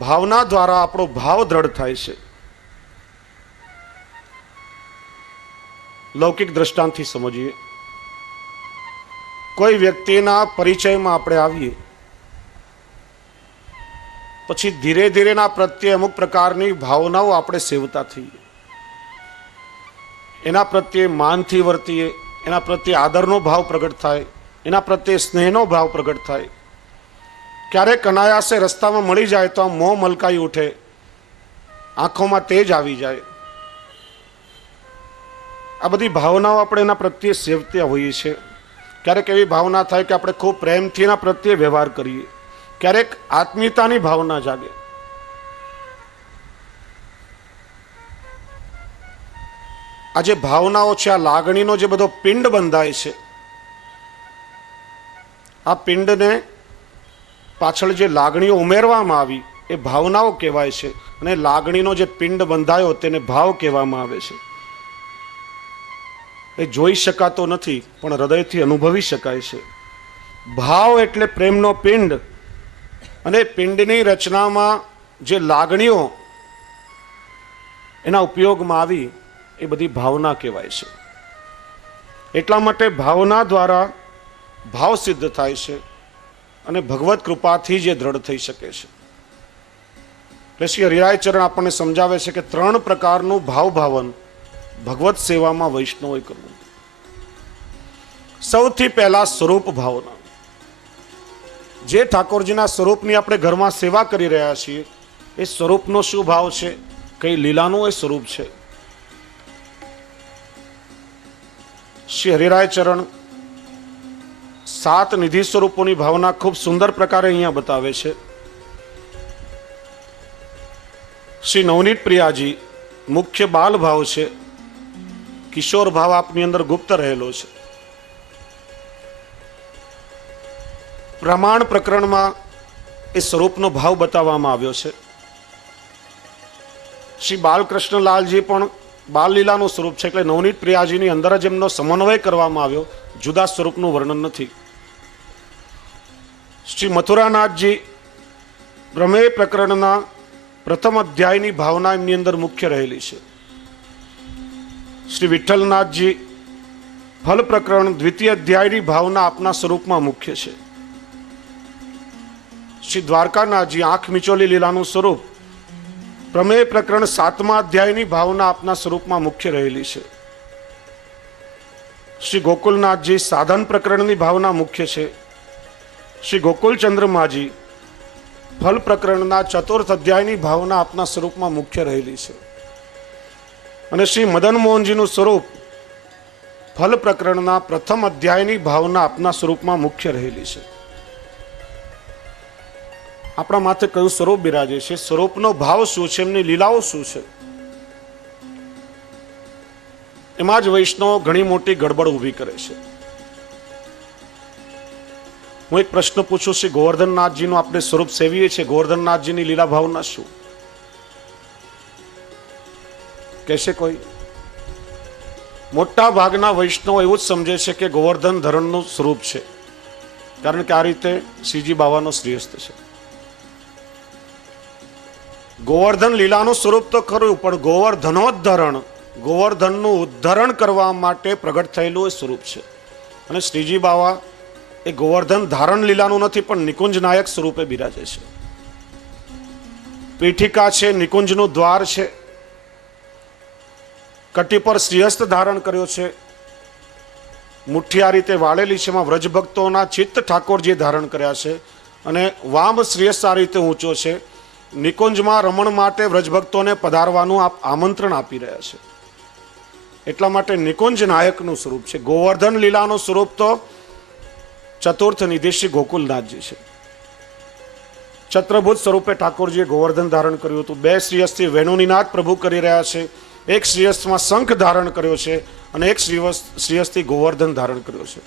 ભાવના દ્વારા આપણો ભાવ દ્રઢ થાય છે. લૌકિક દ્રષ્ટાંતથી સમજીએ. કોઈ વ્યક્તિના પરિચયમાં આપણે આવીએ, પછી ધીરે ધીરે એના પ્રત્યે અમુક પ્રકારની ભાવનાઓ આપણે સેવતા થઈએ, એના પ્રત્યે માનથી વર્તીએ, એના પ્રત્યે આદરનો ભાવ પ્રગટ થાય, એના પ્રત્યે સ્નેહનો ભાવ પ્રગટ થાય. ક્યારેક અનાયાસે રસ્તામાં મળી જાય તો મોં મલકાઈ ઉઠે, આંખોમાં તેજ આવી જાય. આ બધી ભાવનાઓ આપણે એના પ્રત્યે સેવતા હોઈએ છીએ. ક્યારેક એવી ભાવના થાય કે આપણે ખૂબ પ્રેમથી એના પ્રત્યે વ્યવહાર કરીએ, ક્યારેક આત્મીયતાની ભાવના જાગે. આ જે ભાવનાઓ છે, આ લાગણીનો જે બધો પિંડ બંધાય છે, આ પિંડને પાછળ જે લાગણીઓ ઉમેરવામાં આવી એ ભાવનાઓ કહેવાય છે. અને લાગણીનો જે પિંડ બંધાયો તેને ભાવ કહેવામાં આવે છે. એ જોઈ શકાતો નથી પણ હૃદયથી અનુભવી શકાય છે. ભાવ એટલે પ્રેમનો પિંડ, અને પિંડની રચનામાં જે લાગણીઓ એના ઉપયોગમાં આવી એ બધી ભાવના કહેવાય છે. એટલા માટે ભાવના દ્વારા ભાવ સિદ્ધ થાય છે અને ભગવત કૃપાથી જે દ્રઢ થઈ શકે છે. એટલે શ્રી હરિરાય ચરણ આપણને સમજાવે છે કે 3 પ્રકારનું ભાવભાવન ભગવત સેવામાં વૈષ્ણવે કરવું. સૌથી પહેલા સ્વરૂપ ભાવના. જે ઠાકોરજીના સ્વરૂપની આપણે ઘરમાં સેવા કરી રહ્યા છીએ એ સ્વરૂપનો શું ભાવ છે, કઈ લીલાનું એ સ્વરૂપ છે. શ્રી હરિરાય ચરણ 7 નિધિ સ્વરૂપોની ભાવના ખૂબ સુંદર પ્રકારે અહીંયા બતાવે છે. શ્રી નવનીત પ્રિયાજી મુખ્ય બાલ ભાવ છે, કિશોર ભાવ આપની અંદર ગુપ્ત રહેલો છે. પ્રમાણ પ્રકરણમાં એ સ્વરૂપનો ભાવ બતાવવામાં આવ્યો છે. શ્રી બાલકૃષ્ણલાલજી પણ બાલ લીલાનું સ્વરૂપ છે, એટલે નવનીત પ્રિયાજીની અંદર જ એમનો સમન્વય કરવામાં આવ્યો, જુદા સ્વરૂપનું વર્ણન નથી. શ્રી મથુરાનાથજી પ્રમેય પ્રકરણના પ્રથમ અધ્યાયની ભાવના એમની અંદર મુખ્ય રહેલી છે. શ્રી વિઠ્ઠલનાથજી ફલ પ્રકરણ દ્વિતીય અધ્યાયની ભાવના આપના સ્વરૂપમાં મુખ્ય છે. શ્રી દ્વારકાનાથજી આંખ મિચોલી લીલાનું સ્વરૂપ પ્રમેય પ્રકરણ 7મા અધ્યાયની ભાવના આપના સ્વરૂપમાં મુખ્ય રહેલી છે. શ્રી ગોકુલનાથજી સાધન પ્રકરણની ભાવના મુખ્ય છે. શ્રી ગોકુલચંદ્રમાજી ફલ પ્રકરણના 4th અધ્યાયની ભાવના આપના સ્વરૂપમાં મુખ્ય રહેલી છે. અને શ્રી મદન મોહનજીનું સ્વરૂપ ફલ પ્રકરણના પ્રથમ અધ્યાયની ભાવના આપના સ્વરૂપમાં મુખ્ય રહેલી છે. આપણા માથે કયું સ્વરૂપ બિરાજે છે, સ્વરૂપનો ભાવ શું છે, એમની લીલાઓ શું છે, એમાં જ વૈષ્ણવ ઘણી મોટી ગડબડ ઊભી કરે છે. હું એક પ્રશ્ન પૂછું, શ્રી ગોવર્ધનનાથજીનું આપણે સ્વરૂપ સેવીએ છીએ, ગોવર્ધનનાથજીની લીલા ભાવના શું કહેશે કોઈ? મોટા ભાગના વૈષ્ણવ એવું જ સમજે છે કે ગોવર્ધન ધરણનું સ્વરૂપ છે, કારણ કે આ રીતે શ્રીજી બાવાનો શ્રેષ્ઠ છે. ગોવર્ધન લીલાનું સ્વરૂપ તો ખરું, પણ ગોવર્ધનોદ્ધરણ, ગોવર્ધનનું ઉદ્ધરણ કરવા માટે પ્રગટ થયેલું એ સ્વરૂપ છે. અને શ્રીજી બાવા એ ગોવર્ધન ધારણ લીલાનું નથી, પણ નિકુંજ નાયક સ્વરૂપે બિરાજે છે. પીઠિકા છે, નિકુંજનું દ્વાર છે, કટી પર શ્રીહસ્ત ધારણ કર્યો છે, મુઠ્ઠી આ રીતે વાળેલી છે, એમાં વ્રજભક્તોના ચિત્ત ઠાકોરજીએ ધારણ કર્યા છે, અને વામ શ્રીહસ્ત આ રીતે ઊંચો છે. નિકુંજમાં રમણ માટે વ્રજભક્તોને પધારવાનું આમંત્રણ આપી રહ્યા છે. એટલા માટે નિકુંજ નાયકનું સ્વરૂપ છે. ગોવર્ધન લીલાનું સ્વરૂપ તો 4th નિધિ શ્રી ગોકુલનાથજી છે. છત્રભુજ સ્વરૂપે ઠાકોરજીએ ગોવર્ધન ધારણ કર્યું હતું. 2 શ્રીહસ્તથી વેણુનિનાદ પ્રભુ કરી રહ્યા છે. 1 શ્રીહસ્તમાં શંખ ધારણ કર્યો છે અને 1 શ્રીહસ્તથી ગોવર્ધન ધારણ કર્યો છે.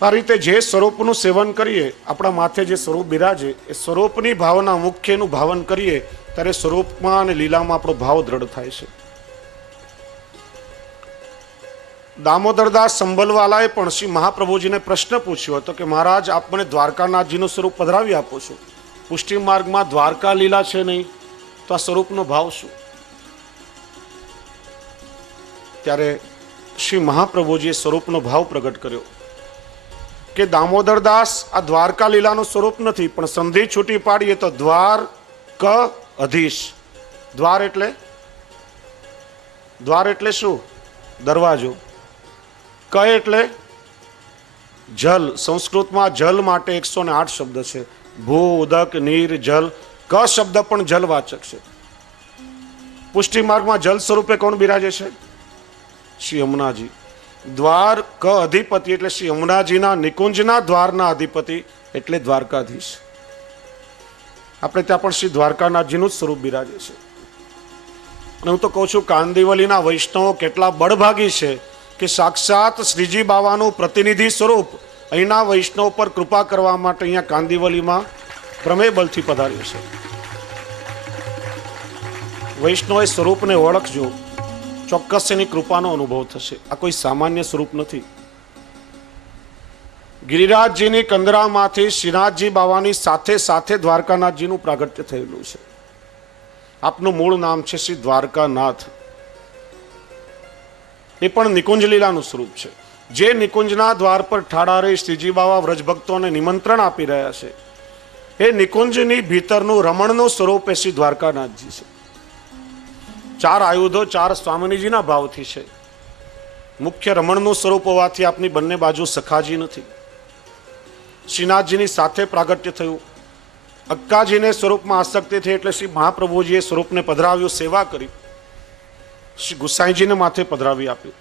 આ રીતે જે સ્વરૂપનું સેવન કરીએ, આપણા માથે જે સ્વરૂપ બિરાજે એ સ્વરૂપની ભાવના મુખ્યનું ભાવન કરીએ ત્યારે સ્વરૂપમાં અને લીલામાં આપણો ભાવ દ્રઢ થાય છે. દામોદરદાસ સંભલવાલાએ પણ શ્રી મહાપ્રભુજીને પ્રશ્ન પૂછ્યો હતો કે મહારાજ, આપ મને દ્વારકાનાથજીનું સ્વરૂપ પધરાવી આપો છો. પુષ્ટિ માર્ગમાં દ્વારકા લીલા છે નહીં, તો આ સ્વરૂપનો ભાવ શું? ત્યારે શ્રી મહાપ્રભુજીએ સ્વરૂપનો ભાવ પ્રગટ કર્યો કે દામોદરદાસ આ દ્વારકા લીલાનું સ્વરૂપ નથી, પણ સંધિ છૂટી પાડીએ તો દ્વાર ક અધીશ. દ્વાર એટલે શું? દરવાજો. ક એટલે જલ. સંસ્કૃતમાં જલ માટે 108 શબ્દ છે. ભૂ, ઉદક, નીર, જલ. ક શબ્દ પણ જલવાચક છે. પુષ્ટિ માર્ગમાં જલ સ્વરૂપે કોણ બિરાજે છે? શ્રી યમુનાજી. દ્વાર ક અધિપતિ એટલે શ્રી યમુનાજીના નિકુંજના દ્વારના અધિપતિ એટલે દ્વારકાધીશ. આપણે ત્યાં પણ શ્રી દ્વારકાનાથજીનું જ સ્વરૂપ બિરાજે છે. અને હું તો કહું છું, કાંદિવલીના વૈષ્ણવો કેટલા બળભાગી છે કે સાક્ષાત શ્રીજી બાવાનું પ્રતિનિધિ સ્વરૂપ અહીંના વૈષ્ણવ પર કૃપા કરવા માટે અહીંયા કાંદિવલીમાં પ્રમેય બલથી પધાર્યું છે. વૈષ્ણવે સ્વરૂપને ઓળખજો, ચોક્કસ એની કૃપાનો અનુભવ થશે. આ કોઈ સામાન્ય સ્વરૂપ નથી. ગિરિરાજજીની કંદરામાંથી શ્રીનાથજી બાવાની સાથે સાથે દ્વારકાનાથજીનું પ્રાગટ્ય થયેલું છે. આપનું મૂળ નામ છે શ્રી દ્વારકાનાથ. એ પણ નિકુંજ લીલાનું સ્વરૂપ છે. જે નિકુંજના દ્વાર પર ઠાડા રહી શ્રીજી બાવા વ્રજભક્તોને નિમંત્રણ આપી રહ્યા છે, એ નિકુંજની ભીતરનું રમણનું સ્વરૂપ એ શ્રી દ્વારકાનાથજી છે. 4 આયુધો 4 સ્વામિનીજીના ભાવથી છે. મુખ્ય રમણનું સ્વરૂપ હોવાથી આપની બંને બાજુ સખાજી નથી. શ્રીનાથજીની સાથે પ્રાગટ્ય થયું. અક્કાજીને સ્વરૂપમાં આસક્તિ થઈ એટલે શ્રી મહાપ્રભુજીએ સ્વરૂપને પધરાવ્યું, સેવા કરી. શ્રી ગુસાઈજીને માથે પધરાવી આપ્યું.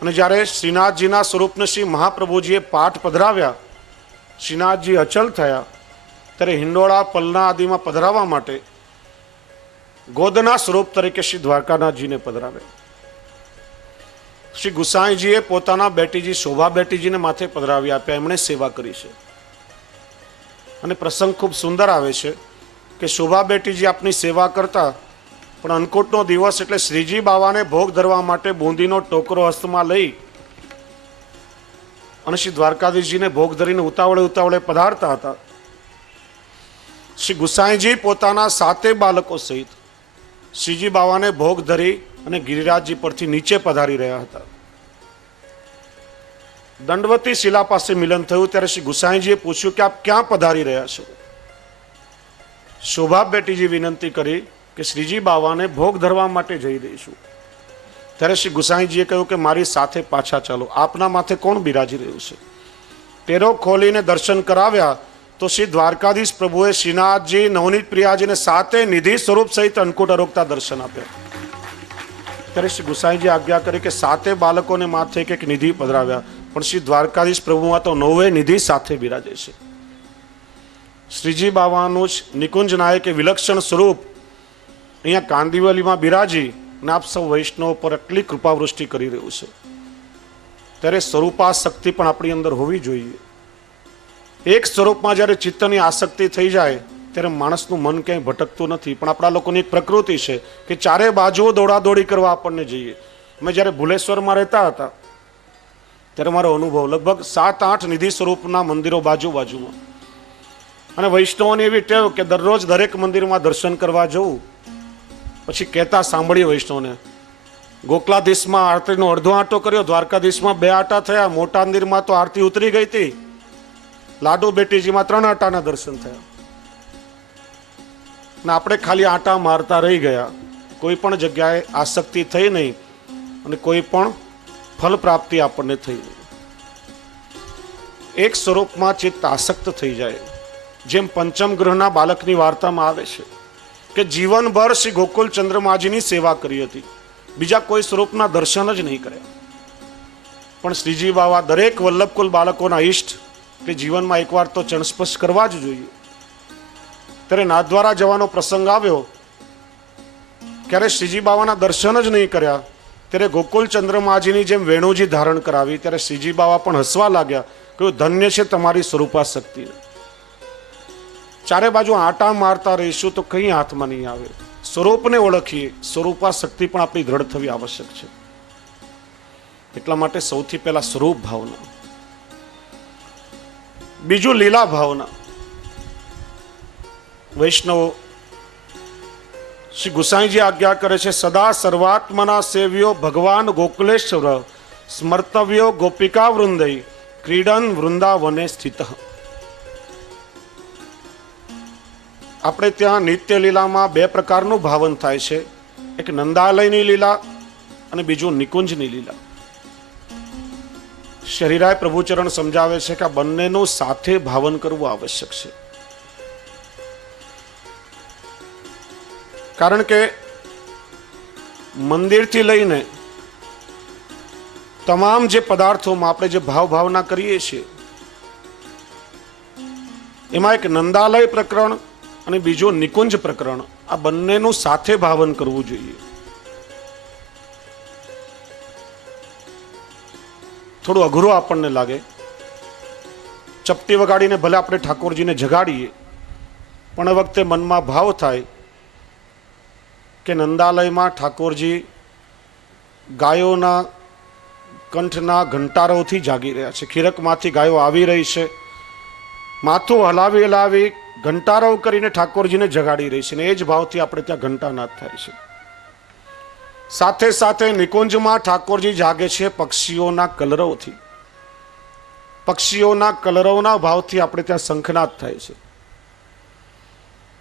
અને જ્યારે શ્રીનાથજીના સ્વરૂપને શ્રી મહાપ્રભુજીએ પાઠ પધરાવ્યા, શ્રીનાથજી અચલ થયા, ત્યારે હિંડોળા, પલના આદિમાં પધરાવવા માટે ગોદના સ્વરૂપ તરીકે શ્રી દ્વારકાનાથજીને પધરાવ્યા. શ્રી ગુસાઈજીએ પોતાના બેટીજી શોભા બેટીજીને માથે પધરાવી આપ્યા. એમણે સેવા કરી છે. અને પ્રસંગ ખૂબ સુંદર આવે છે કે શોભા બેટીજી આપની સેવા કરતા, પણ અન્નકૂટનો દિવસ એટલે શ્રીજી બાવાને ભોગ ધરવા માટે બુંદીનો ટોકરો હસ્તમાં લઈ અને શ્રી દ્વારકાધીશજીને ભોગ ધરીને ઉતાવળે પધારતા હતા. શ્રી ગુસાઈજી પોતાના 7 બાળકો સહિત શ્રીજી બાવાને ભોગ ધરી અને ગિરિરાજજી પરથી નીચે પધારી રહ્યા હતા. દંડવતી શિલા પાસે મિલન થયું ત્યારે શ્રી ગુસાઈજીએ પૂછ્યું કે આપ ક્યાં પધારી રહ્યા છો? શોભા બેટીજી વિનંતી કરી કે શ્રીજી બાવાને ભોગ ધરવા માટે જઈ રહીશું. ત્યારે શ્રી ગુસાઈજીએ કહ્યું કે મારી સાથે પાછા ચાલો. આપના માથે કોણ બિરાજી રહ્યું છે? ટેરો ખોલીને દર્શન કરાવ્યા તો શ્રી દ્વારકાધીશ પ્રભુએ શ્રીનાથજી, નવનીત પ્રિયાજીને 7 નિધિ સ્વરૂપ સહિત અન્નકૂટ અરોગતા દર્શન આપ્યા. ત્યારે શ્રી ગુસાઈજી આજ્ઞા કરી કે 7 બાળકોને માથે એક નિધિ પધરાવ્યા, પણ શ્રી દ્વારકાધીશ પ્રભુમાં તો 9 નિધિ સાથે બિરાજે છે. શ્રીજી બાવાનું જ નિકુંજ નાયકે વિલક્ષણ સ્વરૂપ અહીંયા કાંદિવલીમાં બિરાજી અને આપ સૌ વૈષ્ણવ પર આટલી કૃપાવૃષ્ટિ કરી રહ્યું છે. ત્યારે સ્વરૂપાસક્તિ પણ આપણી અંદર હોવી જોઈએ. એક સ્વરૂપમાં જ્યારે ચિત્તની આસક્તિ થઈ જાય ત્યારે માણસનું મન ક્યાંય ભટકતું નથી. પણ આપણા લોકોની એક પ્રકૃતિ છે કે 4 બાજુઓ દોડાદોડી કરવા આપણને જઈએ. અમે જ્યારે ભુલેશ્વરમાં રહેતા હતા ત્યારે મારો અનુભવ, લગભગ 7-8 નિધિ સ્વરૂપના મંદિરો બાજુમાં, અને વૈષ્ણવોની એવી ટેવ કે દરરોજ દરેક મંદિરમાં દર્શન કરવા જવું. પછી કહેતા સાંભળીએ વૈષ્ણવને, ગોકલાધીશમાં આરતીનો અડધો આંટો કર્યો, દ્વારકાધીશમાં 2 આંટા થયા, મોટા મંદિરમાં તો આરતી ઉતરી ગઈ હતી, લાડુ બેટીજીમાં 3 આંટાના દર્શન થયા. ને આપણે ખાલી આંટા મારતા રહી ગયા. કોઈ પણ જગ્યાએ આસક્તિ થઈ નહીં અને કોઈ પણ ફલ પ્રાપ્તિ આપણને થઈ નહીં. એક સ્વરૂપમાં ચિત્ત આસક્ત થઈ જાય. જેમ પંચમ ગ્રહના બાળકની વાર્તામાં આવે છે કે જીવનભર શ્રી ગોકુલ ચંદ્રમાજીની સેવા કરી હતી, બીજા કોઈ સ્વરૂપના દર્શન જ નહીં કર્યા. પણ શ્રીજી બાવા દરેક વલ્લભકુલ બાળકોના ઈષ્ટ કે જીવનમાં એકવાર તો ચણસ્પર્શ કરવા જ જોઈએ. ત્યારે નાથદ્વારા જવાનો પ્રસંગ આવ્યો, ક્યારે શ્રીજી બાવાના દર્શન જ નહીં કર્યા. ત્યારે ગોકુલ ચંદ્રમાજીની જેમ વેણુજી ધારણ કરાવી ત્યારે શ્રીજી બાવા પણ હસવા લાગ્યા કે ધન્ય છે તમારી સ્વરૂપાશક્તિ. 4 બાજુ આંટા મારતા રહીશું તો કંઈ હાથમાં નહીં આવે. સ્વરૂપને ઓળખીએ, સ્વરૂપાશક્તિ પણ આપણી દ્રઢ થવી આવશ્યક છે. એટલા માટે સૌથી પહેલા સ્વરૂપ ભાવના, બીજું લીલા ભાવના. વૈષ્ણવો શ્રી ગુસાઈજી આજ્ઞા કરે છે, સદા સર્વાત્મના સેવ્યો ભગવાન ગોકુલેશ્વર સ્મર્તવ્યો ગોપિકા વૃંદઈ ક્રીડન વૃંદાવને સ્થિત. આપણે ત્યાં નિત્ય લીલામાં બે પ્રકારનું ભાવન થાય છે, એક નંદાલયની લીલા અને બીજું નિકુંજની લીલા. શરીરાય પ્રભુચરણ સમજાવે છે કે આ બંનેનું સાથે ભાવન કરવું આવશ્યક છે. કારણ કે મંદિરથી લઈને તમામ જે પદાર્થોમાં આપણે જે ભાવ ભાવના કરીએ છીએ એમાં એક નંદાલય પ્રકરણ અને બીજું નિકુંજ પ્રકરણ, આ બંનેનું સાથે ભાવન કરવું જોઈએ. થોડું અઘરું આપણને લાગે. ચપટી વગાડીને ભલે આપણે ઠાકોરજીને જગાડીએ, પણ એ વખતે મનમાં ભાવ થાય કે નંદાલયમાં ઠાકોરજી ગાયોના કંઠના ઘંટારોથી જાગી રહ્યા છે. ખીરકમાંથી ગાયો આવી રહી છે, માથું હલાવી હલાવી ઘંટારો કરીને ઠાકોરજીને જગાડી રહી છે, ને એ જ ભાવથી આપણે ત્યાં ઘંટાનાદ થાય છે. સાથે સાથે નિકુંજમાં ઠાકોરજી જાગે છે પક્ષીઓના કલરવથી. પક્ષીઓના કલરવના ભાવથી આપણે ત્યાં શંખનાદ થાય છે.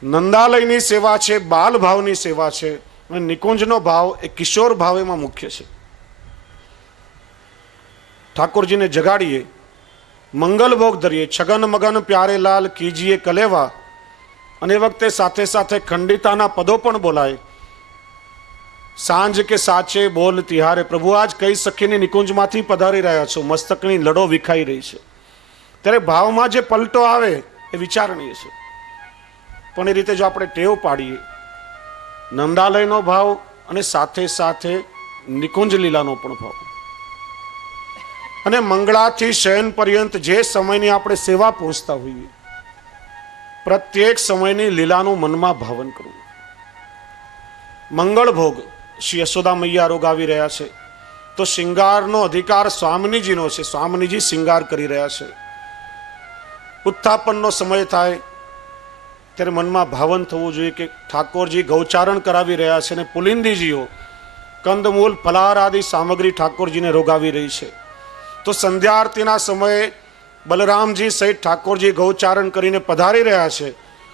નંદાલયની સેવા છે બાલ ભાવની સેવા છે, અને નિકુંજનો ભાવ એ કિશોર ભાવ એમાં મુખ્ય છે. ઠાકોરજીને જગાડીએ, મંગલ ભોગ ધરીએ, છગન મગન પ્યારે લાલ કીજીએ કલેવા, અને એ વખતે સાથે સાથે ખંડિતાના પદો પણ બોલાય. સાંજ કે સાચે બોલ તિહારે, પ્રભુ આજ કઈ સખીને નિકુંજમાંથી પધારી રહ્યા છો, મસ્તકની લડો વિખાઈ રહી છે. ત્યારે ભાવમાં જે પલટો આવે એ વિચારણીય છે. પણ એ રીતે જો આપણે ટેવ પાડીએ, નંદાલયનો ભાવ અને સાથે સાથે નિકુંજ લીલાનો પણ ભાવ, અને મંગળાથી શયન પર્યંત જે સમયની આપણે સેવા પહોંચતા હોઈએ, પ્રત્યેક સમયની લીલાનું મનમાં ભાવન કરવું. મંગળ ભોગ શ્રી યશોદા મૈયા રોગાવી રહ્યા છે, તો શિંગારનો અધિકાર સ્વામિનીજીનો છે. સ્વામિનીજી શિંગાર કરી રહ્યા છે. ઉત્થાપનનો સમય થાય ત્યારે મનમાં ભાવન થવું જોઈએ કે ઠાકોરજી ગૌચારણ કરાવી રહ્યા છે, અને પુલિંદીજીઓ કંદમૂલ ફલાહાર આદિ સામગ્રી ઠાકોરજીને રોગાવી રહી છે. તો સંધ્યા આરતીના સમયે બલરામજી સહિત ઠાકોરજી ગૌચારણ કરીને પધારી રહ્યા છે,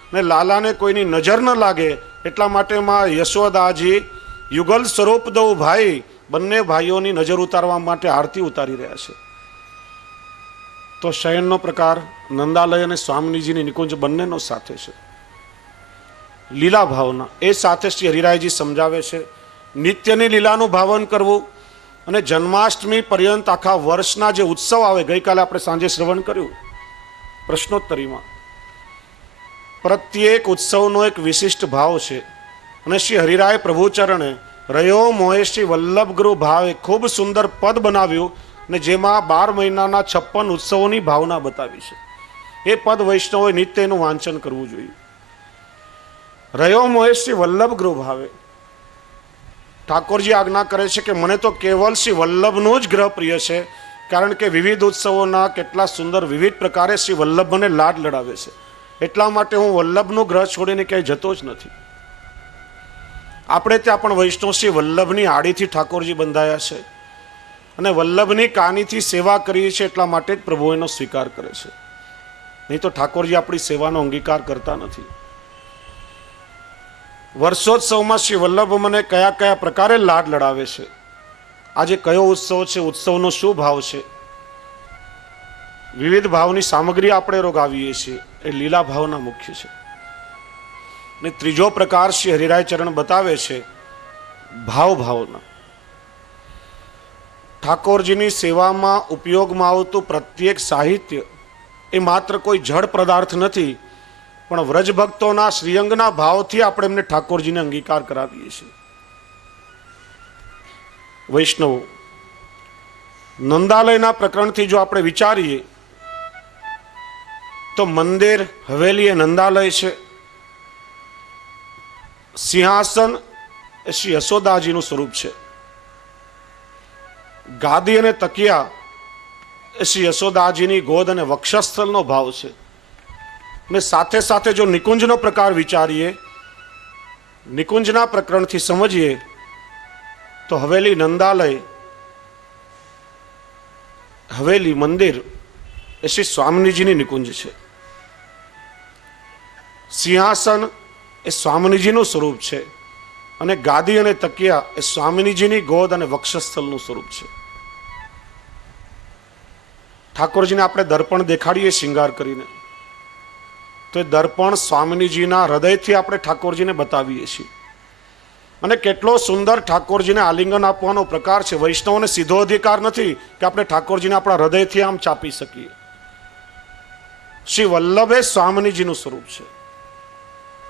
અને લાલાને કોઈની નજર ન લાગે એટલા માટે માં યશોદાજી યુગલ સ્વરૂપ દઉં ભાઈ, બંને ભાઈઓની નજર ઉતારવા માટે આરતી ઉતારી રહ્યા છે. તો શયનનો પ્રકાર નંદાલય અને સ્વામિનીજીની નિકુંજ બંનેનો સાથે છે. લીલા ભાવના એ સાથે શ્રી હરિરાયજી સમજાવે છે નિત્યની લીલાનું ભાવન કરવું, અને જન્માષ્ટમી પર્યંત આખા વર્ષના જે ઉત્સવ આવે, ગઈકાલે આપણે સાંજે શ્રવણ કર્યું પ્રશ્નોત્તરીમાં, પ્રત્યેક ઉત્સવનો એક વિશિષ્ટ ભાવ છે. અને શ્રી હરિરાય પ્રભુચરણે રહ્યો મોહે શ્રી વલ્લભ ગૃહ ભાવે ખૂબ સુંદર પદ બનાવ્યું, ને જેમાં 12 મહિનાના 56 ઉત્સવોની ભાવના બતાવી છે. એ પદ વૈષ્ણવોએ નિત્યનું વાંચન કરવું જોઈએ. રહ્યો મોહે શ્રી વલ્લભ ગૃહ ભાવે, ઠાકોરજી આજ્ઞા કરે છે કે મને તો કેવલ શ્રી વલ્લભનું જ ગ્રહ પ્રિય છે, કારણ કે વિવિધ ઉત્સવોના કેટલા સુંદર વિવિધ પ્રકારે શ્રી વલ્લભ મને લાડ લડાવે છે. એટલા માટે હું વલ્લભનું ગ્રહ છોડીને ક્યાંય જતો જ નથી. આપણે ત્યાં પણ વૈષ્ણવ શ્રી વલ્લભની આડીથી ઠાકોરજી બંધાયા છે, અને વલ્લભની કાનીથી સેવા કરીએ છીએ, એટલા માટે જ પ્રભુ એનો સ્વીકાર કરે છે. નહીં તો ઠાકોરજી આપણી સેવાનો અંગીકાર કરતા નથી. વર્ષોત્સવમાં શ્રી વલ્લભ મને કયા કયા પ્રકારે લાડ લડાવે છે, આજે કયો ઉત્સવ છે, ઉત્સવનો શું ભાવ છે, વિવિધ ભાવની સામગ્રી આપણે રોગાવીએ છીએ, એ લીલા ભાવના મુખ્ય છે. ને ત્રીજો પ્રકાર શ્રી હરિરાય ચરણ બતાવે છે ભાવ ભાવના. ઠાકોરજીની સેવામાં ઉપયોગમાં આવતું પ્રત્યેક સાહિત્ય એ માત્ર કોઈ જડ પદાર્થ નથી, પણ વ્રજ ભક્તોના શ્રીઅંગના ભાવથી આપણે એમને ઠાકોરજીને અંગીકાર કરાવીએ છીએ. વૈષ્ણવો, નંદાલયના પ્રકરણથી જો આપણે વિચારીએ તો મંદિર હવેલી એ નંદાલય છે, સિંહાસન એ શ્રી યશોદાજીનું સ્વરૂપ છે, ગાદી અને તકિયા એ શ્રી યશોદાજીની ગોદ અને વક્ષસ્થલનો ભાવ છે, અને સાથે સાથે જો નિકુંજનો પ્રકાર વિચારીએ, નિકુંજના પ્રકરણથી સમજીએ તો હવેલી નંદાલય, હવેલી મંદિર એ શ્રી સ્વામિનીજીની નિકુંજ છે. સિંહાસન એ સ્વામિનીજીનું સ્વરૂપ છે અને ગાદી અને તકિયા એ સ્વામિનીજીની ગોદ અને વક્ષસ્થલનું સ્વરૂપ છે. ઠાકોરજીને આપણે દર્પણ દેખાડીએ શિંગાર કરીને, તો એ દર્પણ સ્વામિનીજીના હૃદયથી આપણે ઠાકોરજીને બતાવીએ છીએ. અને કેટલો સુંદર ઠાકોરજીને આલિંગન આપવાનો પ્રકાર છે. વૈષ્ણવને સીધો અધિકાર નથી કે આપણે ઠાકોરજીને આપણા હૃદયથી આમ ચાપી શકીએ. શ્રી વલ્લભ એ સ્વામિનીજીનું સ્વરૂપ છે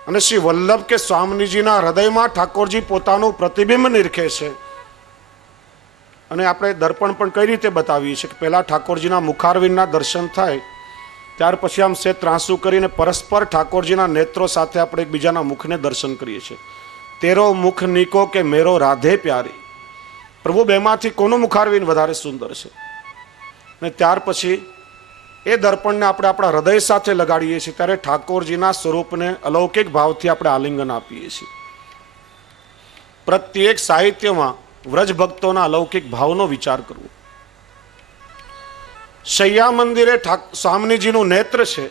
અને શ્રી વલ્લભ કે સ્વામિનીજીના હૃદયમાં ઠાકોરજી પોતાનું પ્રતિબિંબ નિરખે છે. અને આપણે દર્પણ પણ કઈ રીતે બતાવીએ છીએ કે પહેલા ઠાકોરજીના મુખારવિંદના દર્શન થાય, ત્યાર પછી આમ સે ત્રાંસુ કરીને પરસ્પર ઠાકોરજીના નેત્રો સાથે આપણે એકબીજાના મુખને દર્શન કરીએ છીએ. તેરો મુખ નીકો કે મેરો રાધે પ્યારી. પ્રભુ બેમાંથી કોનું મુખારવિંદ વધારે સુંદર છે? અને ત્યાર પછી એ દર્પણને આપણે આપણા હૃદય સાથે લગાડીએ છીએ, ત્યારે ઠાકોરજીના સ્વરૂપને અલૌકિક ભાવથી આપણે આલિંગન આપીએ છીએ. પ્રત્યેક સાહિત્યમાં વ્રજ ભક્તોના અલૌકિક ભાવનો વિચાર કરવો. શૈયા મંદિરે સ્વામિનીજીનું નેત્ર છે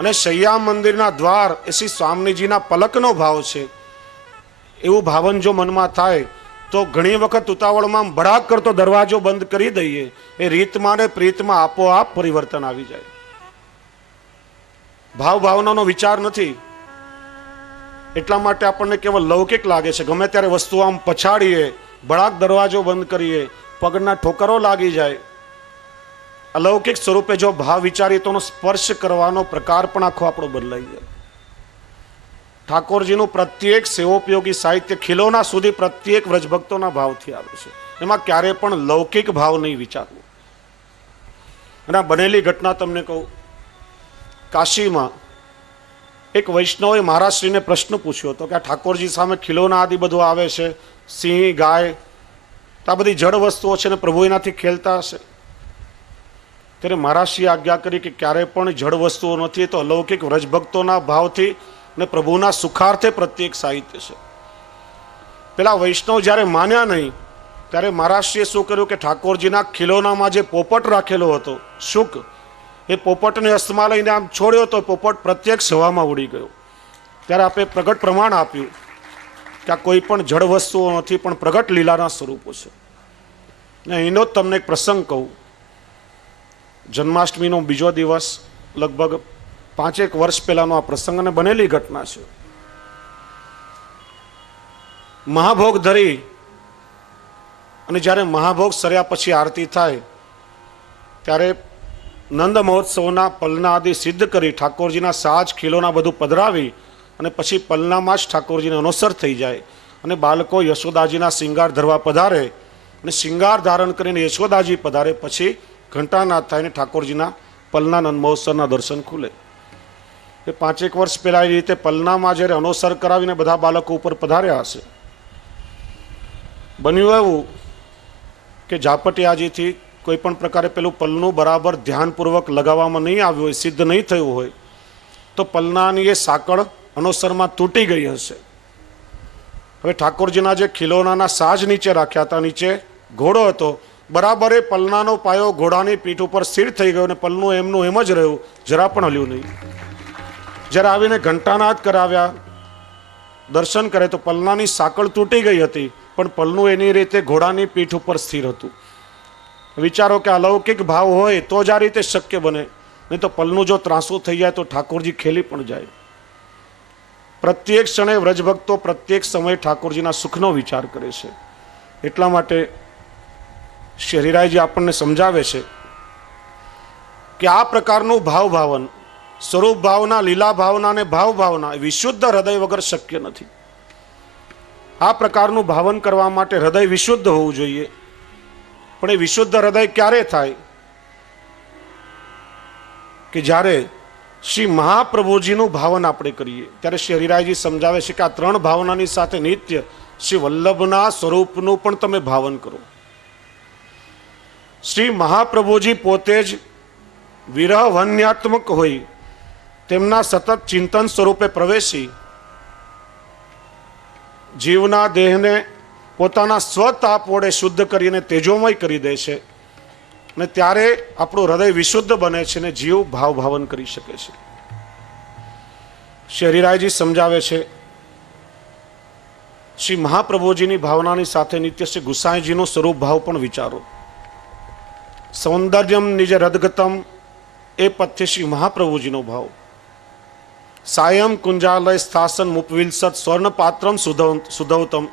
અને શૈયા મંદિરના દ્વાર એ શ્રી સ્વામિનીજીના પલકનો ભાવ છે. એવું ભાવન જો મનમાં થાય તો ઘણી વખત ઉતાવળમાં ભડાક કરતો દરવાજો બંધ કરી દઈએ, એ રીતમાં ને પ્રીતમાં આપોઆપ પરિવર્તન આવી જાય. ભાવ ભાવનાનો વિચાર નથી, એટલા માટે આપણને કેવલ લૌકિક લાગે છે. ગમે ત્યારે વસ્તુ આમ પછાડીએ, ભડાક દરવાજો બંધ કરીએ, પગના ઠોકરો લાગી જાય. અલૌકિક સ્વરૂપે જો ભાવ વિચારીએ તો સ્પર્શ કરવાનો પ્રકાર પણ આખો આપણો બદલાઈ જાય. ઠાકોરજીનું પ્રત્યેક સેવોપયોગી સાહિત્ય ખીલોના સુધી પ્રત્યેક વ્રજભક્તોના ભાવથી આવે છે. એમાં ક્યારે પણ લૌકિક ભાવ નહીં વિચારવો. અને આ બનેલી ઘટના તમને કહું. કાશીમાં એક વૈષ્ણવે મહારાજશ્રીને પ્રશ્ન પૂછ્યો હતો કે આ ઠાકોરજી સામે ખીલોના આદિ બધું આવે છે, સિંહ, ગાય, આ બધી જડ વસ્તુઓ છે ને પ્રભુ એનાથી ખેલતા હશે? ત્યારે મહારાજશ્રીએ આજ્ઞા કરી કે ક્યારે પણ જડ વસ્તુઓ નથી, તો અલૌકિક વ્રજભક્તોના ભાવથી ને પ્રભુના સુખાર્થે પ્રત્યેક સાહિત્ય છે. પેલા વૈષ્ણવ જ્યારે માન્યા નહીં, ત્યારે મહારાજશ્રીએ શું કર્યું કે ઠાકોરજીના ખીલોનામાં જે પોપટ રાખેલો હતો, શુક, એ પોપટને હસ્તમાં લઈને આમ છોડ્યો તો પોપટ પ્રત્યક્ષ હવામાં ઉડી ગયો. ત્યારે આપણે પ્રગટ પ્રમાણ આપ્યું કે આ કોઈ પણ જડ વસ્તુઓ નથી, પણ પ્રગટ લીલાના સ્વરૂપો છે. ને એનો જ તમને એક પ્રસંગ કહું. જન્માષ્ટમીનો બીજો દિવસ, લગભગ 5-1 વર્ષ પહેલાનો આ પ્રસંગ અને બનેલી ઘટના છે. મહાભોગ ધરી અને જ્યારે મહાભોગ સર્યા પછી આરતી થાય, ત્યારે નંદ મહોત્સવના પલના આદિ સિદ્ધ કરી ઠાકોરજીના સાજ ખીલોના બધું પધરાવી અને પછી પલનામાં જ ઠાકોરજીને અનુસર થઈ જાય અને બાળકો યશોદાજીના શિંગાર ધરવા પધારે અને શિંગાર ધારણ કરીને યશોદાજી પધારે, પછી ઘંટાનાદ થાય ને ઠાકોરજીના પલના નંદ મહોત્સવના દર્શન ખુલે. એ 5-1 વર્ષ પહેલા એ રીતે પલનામાં જ્યારે અનુસર કરાવીને બધા બાળકો ઉપર પધાર્યા હશે. બન્યું એવું કે ઝાપટિયાજીથી કોઈ પણ પ્રકારે પેલું પલનું બરાબર ધ્યાનપૂર્વક લગાવવામાં નહીં આવ્યું હોય, સિદ્ધ નહીં થયું હોય, તો પલનાની એ સાંકળ અનુસરમાં તૂટી ગઈ હશે. હવે ઠાકોરજીના જે ખીલોનાના સાજ નીચે રાખ્યા હતા, નીચે ઘોડો હતો, બરાબર એ પલનાનો પાયો ઘોડાની પીઠ ઉપર સ્થિર થઈ ગયો અને પલનું એમનું એમ જ રહ્યું, જરા પણ હલ્યું નહીં. જ્યારે આવીને ઘંટાનાદ કરાવ્યા, દર્શન કરે તો પલનાની સાંકળ તૂટી ગઈ હતી, પણ પલનું એની રીતે ઘોડાની પીઠ ઉપર સ્થિર હતું. વિચારો કે અલૌકિક ભાવ હોય તો જ આ રીતે શક્ય બને, નહીં તો પલનું જો ત્રાસું થઈ જાય તો ઠાકોરજી ખેલી પણ જાય. પ્રત્યેક ક્ષણે વ્રજભક્તો પ્રત્યેક સમયે ઠાકોરજીના સુખનો વિચાર કરે છે. એટલા માટે શ્રી હરિરાયજી આપણને સમજાવે છે કે આ પ્રકારનું ભાવ ભાવન, સ્વરૂપ ભાવના, લીલા ભાવના અને ભાવ ભાવના વિશુદ્ધ હૃદય વગર શક્ય નથી. આ પ્રકારનું ભાવન કરવા માટે હૃદય વિશુદ્ધ હોવું જોઈએ. પણ એ વિશુદ્ધ હૃદય ક્યારે થાય? કે જ્યારે શ્રી મહાપ્રભુજીનું ભાવન આપણે કરીએ, ત્યારે શ્રી હરિરાયજી સમજાવે છે કે આ 3 ભાવનાની સાથે નિત્ય શ્રી વલ્લભના સ્વરૂપનું પણ તમે ભાવન કરો. શ્રી મહાપ્રભુજી પોતે જ વિરહ વન્યાત્મક હોય તેમના સતત ચિંતન સ્વરૂપે પ્રવેશી જીવના દેહને પોતાના સ્વતાપ વડે શુદ્ધ કરીને તેજોમય કરી દે છે, અને ત્યારે આપણું હૃદય વિશુદ્ધ બને છે ને જીવ ભાવભાવન કરી શકે છે. શ્રી હરિરાયજી સમજાવે છે, શ્રી મહાપ્રભુજીની ભાવનાની સાથે નિત્ય શ્રી ગુસાઈજીનો સ્વરૂપ ભાવ પણ વિચારો. સૌંદર્યમ નિજ રદગતમ એ પદથી શ્રી મહાપ્રભુજીનો ભાવ. સાયમ કુંજાલય સ્થાસન મુપવિલસત સ્વર્ણ પાત્રમ સુધવતમ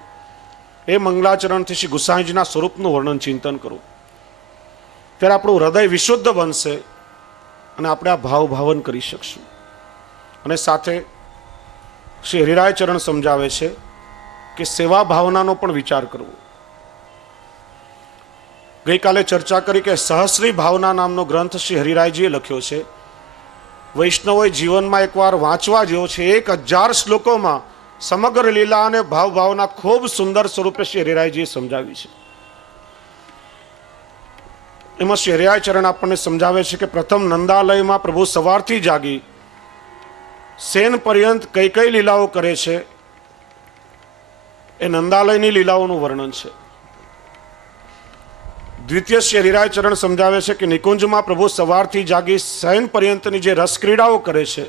એ મંગલાચરણથી શ્રી ગુસાઈજીના સ્વરૂપનું વર્ણન ચિંતન કરું. ત્યારે આપણું હૃદય વિશુદ્ધ બનશે અને આપણે આ ભાવ ભાવન કરી શકશું. અને સાથે શ્રી હરિરાય ચરણ સમજાવે છે કે સેવા ભાવનાનો પણ વિચાર કરવો. ગઈકાલે ચર્ચા કરી કે સહસ્રી ભાવના નામનો ગ્રંથ શ્રી હરિરાયજીએ લખ્યો છે. વૈષ્ણવોએ જીવનમાં એકવાર વાંચવા જેવો છે. 1000 શ્લોકોમાં સમગ્ર લીલા અને ભાવ ભાવના ખૂબ સુંદર સ્વરૂપે શ્રી હરિરાયજીએ સમજાવી છે. એમાં શ્રી હરિરાય ચરણ આપણને સમજાવે છે કે પ્રથમ નંદાલયમાં પ્રભુ સવારથી જાગી સેન પર્યંત કઈ કઈ લીલાઓ કરે છે એ નંદાલયની લીલાઓનું વર્ણન છે. દ્વિતીય શ્રી હરિરાય ચરણ સમજાવે છે કે નિકુંજમાં પ્રભુ સવારથી જાગી શયન પર્યંતની જે રસ ક્રીડાઓ કરે છે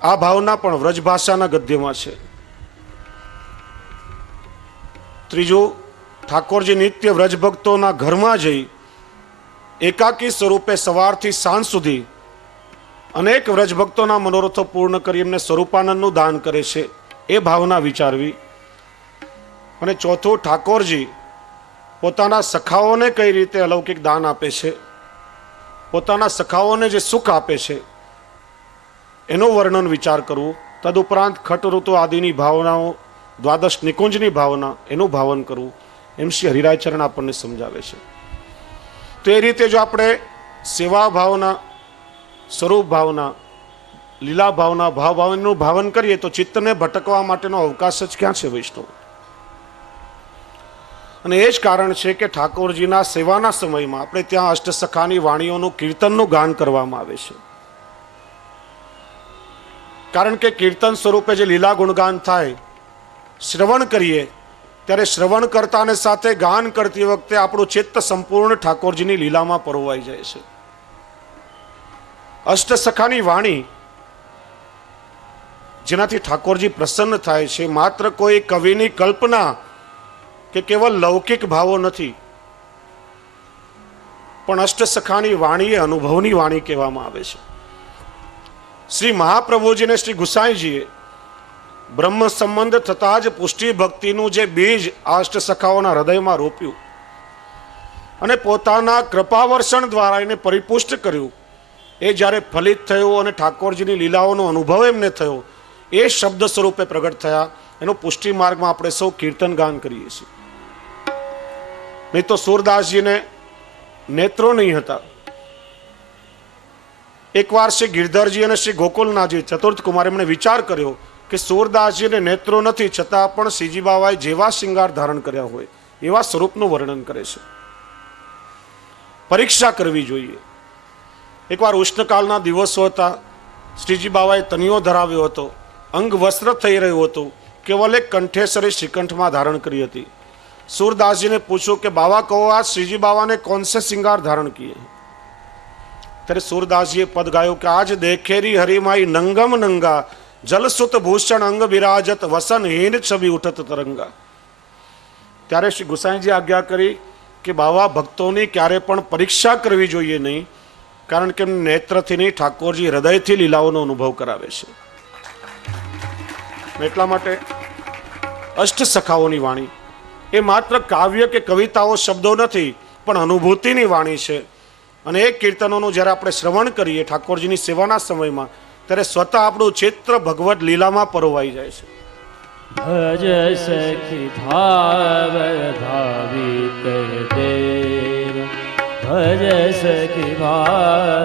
આ ભાવના પણ વ્રજ ભાષાના ગદ્યમાં છે. ત્રીજું, ઠાકોરજી નિત્ય વ્રજ ભક્તોના ઘરમાં જઈ એકાકી સ્વરૂપે સવારથી સાંજ સુધી અનેક વ્રજ ભક્તોના મનોરથો પૂર્ણ કરી એમને સ્વરૂપાનંદનું દાન કરે છે, એ ભાવના વિચારવી. અને ચોથું, ઠાકોરજી પોતાના સખાઓને કઈ રીતે અલૌકિક દાન આપે છે, પોતાના સખાઓને જે સુખ આપે છે એનું વર્ણન વિચાર કરવું. તદુપરાંત ખટ ઋતુ આદિની ભાવનાઓ, દ્વાદશ નિકુંજની ભાવના, એનું ભાવન કરવું. એમ શ્રી હરિરાય ચરણ આપણને સમજાવે છે. તો એ રીતે જો આપણે સેવા ભાવના, સ્વરૂપ ભાવના, લીલા ભાવના, ભાવ ભાવનાનું ભાવન કરીએ તો ચિત્તને ભટકવા માટેનો અવકાશ જ ક્યાં છે વૈષ્ણવ? અને એ જ કારણ છે કે ઠાકોરજીના સેવાના સમયમાં આપણે ત્યાં અષ્ટસખાની વાણીઓનું કીર્તનનું ગાન કરવામાં આવે છે. કારણ કે કીર્તન સ્વરૂપે જે લીલા ગુણગાન થાય, શ્રવણ કરીએ ત્યારે શ્રવણ કરતાને સાથે ગાન કરતી વખતે આપણું ચિત્ત સંપૂર્ણ ઠાકોરજીની લીલામાં પરોવાઈ જાય છે. અષ્ટસખાની વાણી જેનાથી ઠાકોરજી પ્રસન્ન થાય છે, માત્ર કોઈ કવિની કલ્પના કે કેવલ લૌકિક ભાવો નથી, પણ અષ્ટસખાની વાણી એ અનુભવની વાણી કહેવામાં આવે છે. શ્રી મહાપ્રભુજીને શ્રી ગુસાઈજીએ બ્રહ્મ સંબંધ થતા જ પુષ્ટિ ભક્તિનું જે બીજ આ અષ્ટસખાઓના હૃદયમાં રોપ્યું અને પોતાના કૃપાવર્ષણ દ્વારા એને પરિપુષ્ટ કર્યું, એ જ્યારે ફલિત થયું અને ઠાકોરજીની લીલાઓનો અનુભવ એમને થયો, એ શબ્દ સ્વરૂપે પ્રગટ થયા. એનો પુષ્ટિ માર્ગમાં આપણે સૌ કીર્તન ગાન કરીએ છીએ. નહીં તો સૂરદાસજીને નેત્રો નહીં હતા. એકવાર શ્રી ગિરધરજી અને શ્રી ગોકુલનાથજી ચતુર્થ કુમાર એમણે વિચાર કર્યો કે સૂરદાસજીને નેત્રો નથી, છતાં પણ શ્રીજી બાવાએ જેવા શિંગાર ધારણ કર્યા હોય એવા સ્વરૂપનું વર્ણન કરે છે. પરીક્ષા કરવી જોઈએ. એકવાર ઉષ્ણકાળના દિવસો હતા. શ્રીજી બાવાએ તનિયો ધરાવ્યો હતો, અંગ વસ્ત્ર થઈ રહ્યું હતું, કેવલ એક કંઠેસરે શ્રીકંઠમાં ધારણ કરી હતી. सूरदास जी ने पूछो कि बाबा कहो आज श्रीजी बाबा ने कौन से श्रृंगार धारण किए? ત્યારે सूरदास जी पद गायो कि आज देखेरी हरिमाई नंगम नंगा जलसुत भूषण अंग विराजत वसन हीन छवि उठत तरंगा। ત્યારે શ્રી ગુસાઈજી આજ્ઞા કરી કે બાવા ભક્તોની ક્યારે પણ પરીક્ષા કરવી જોઈએ નહીં, કારણ કે નેત્રથી નહીં ઠાકોરજી હૃદયથી લીલાઓનો અનુભવ કરાવે છે. એટલા માટે અષ્ટસખાઓની વાણી એ માત્ર કાવ્ય કે કવિતાઓ શબ્દો નથી, પણ અનુભૂતિની વાણી છે. અને એ કીર્તનોનું જ્યારે આપણે શ્રવણ કરીએ ઠાકોરજીની સેવાના સમયમાં, ત્યારે સ્વતઃ આપણું ચિત્ર ભગવત લીલામાં પરોવાઈ જાય છે. ભજ સખી ભાવ ભાવિત દેવ, ભજ સખી ભાવ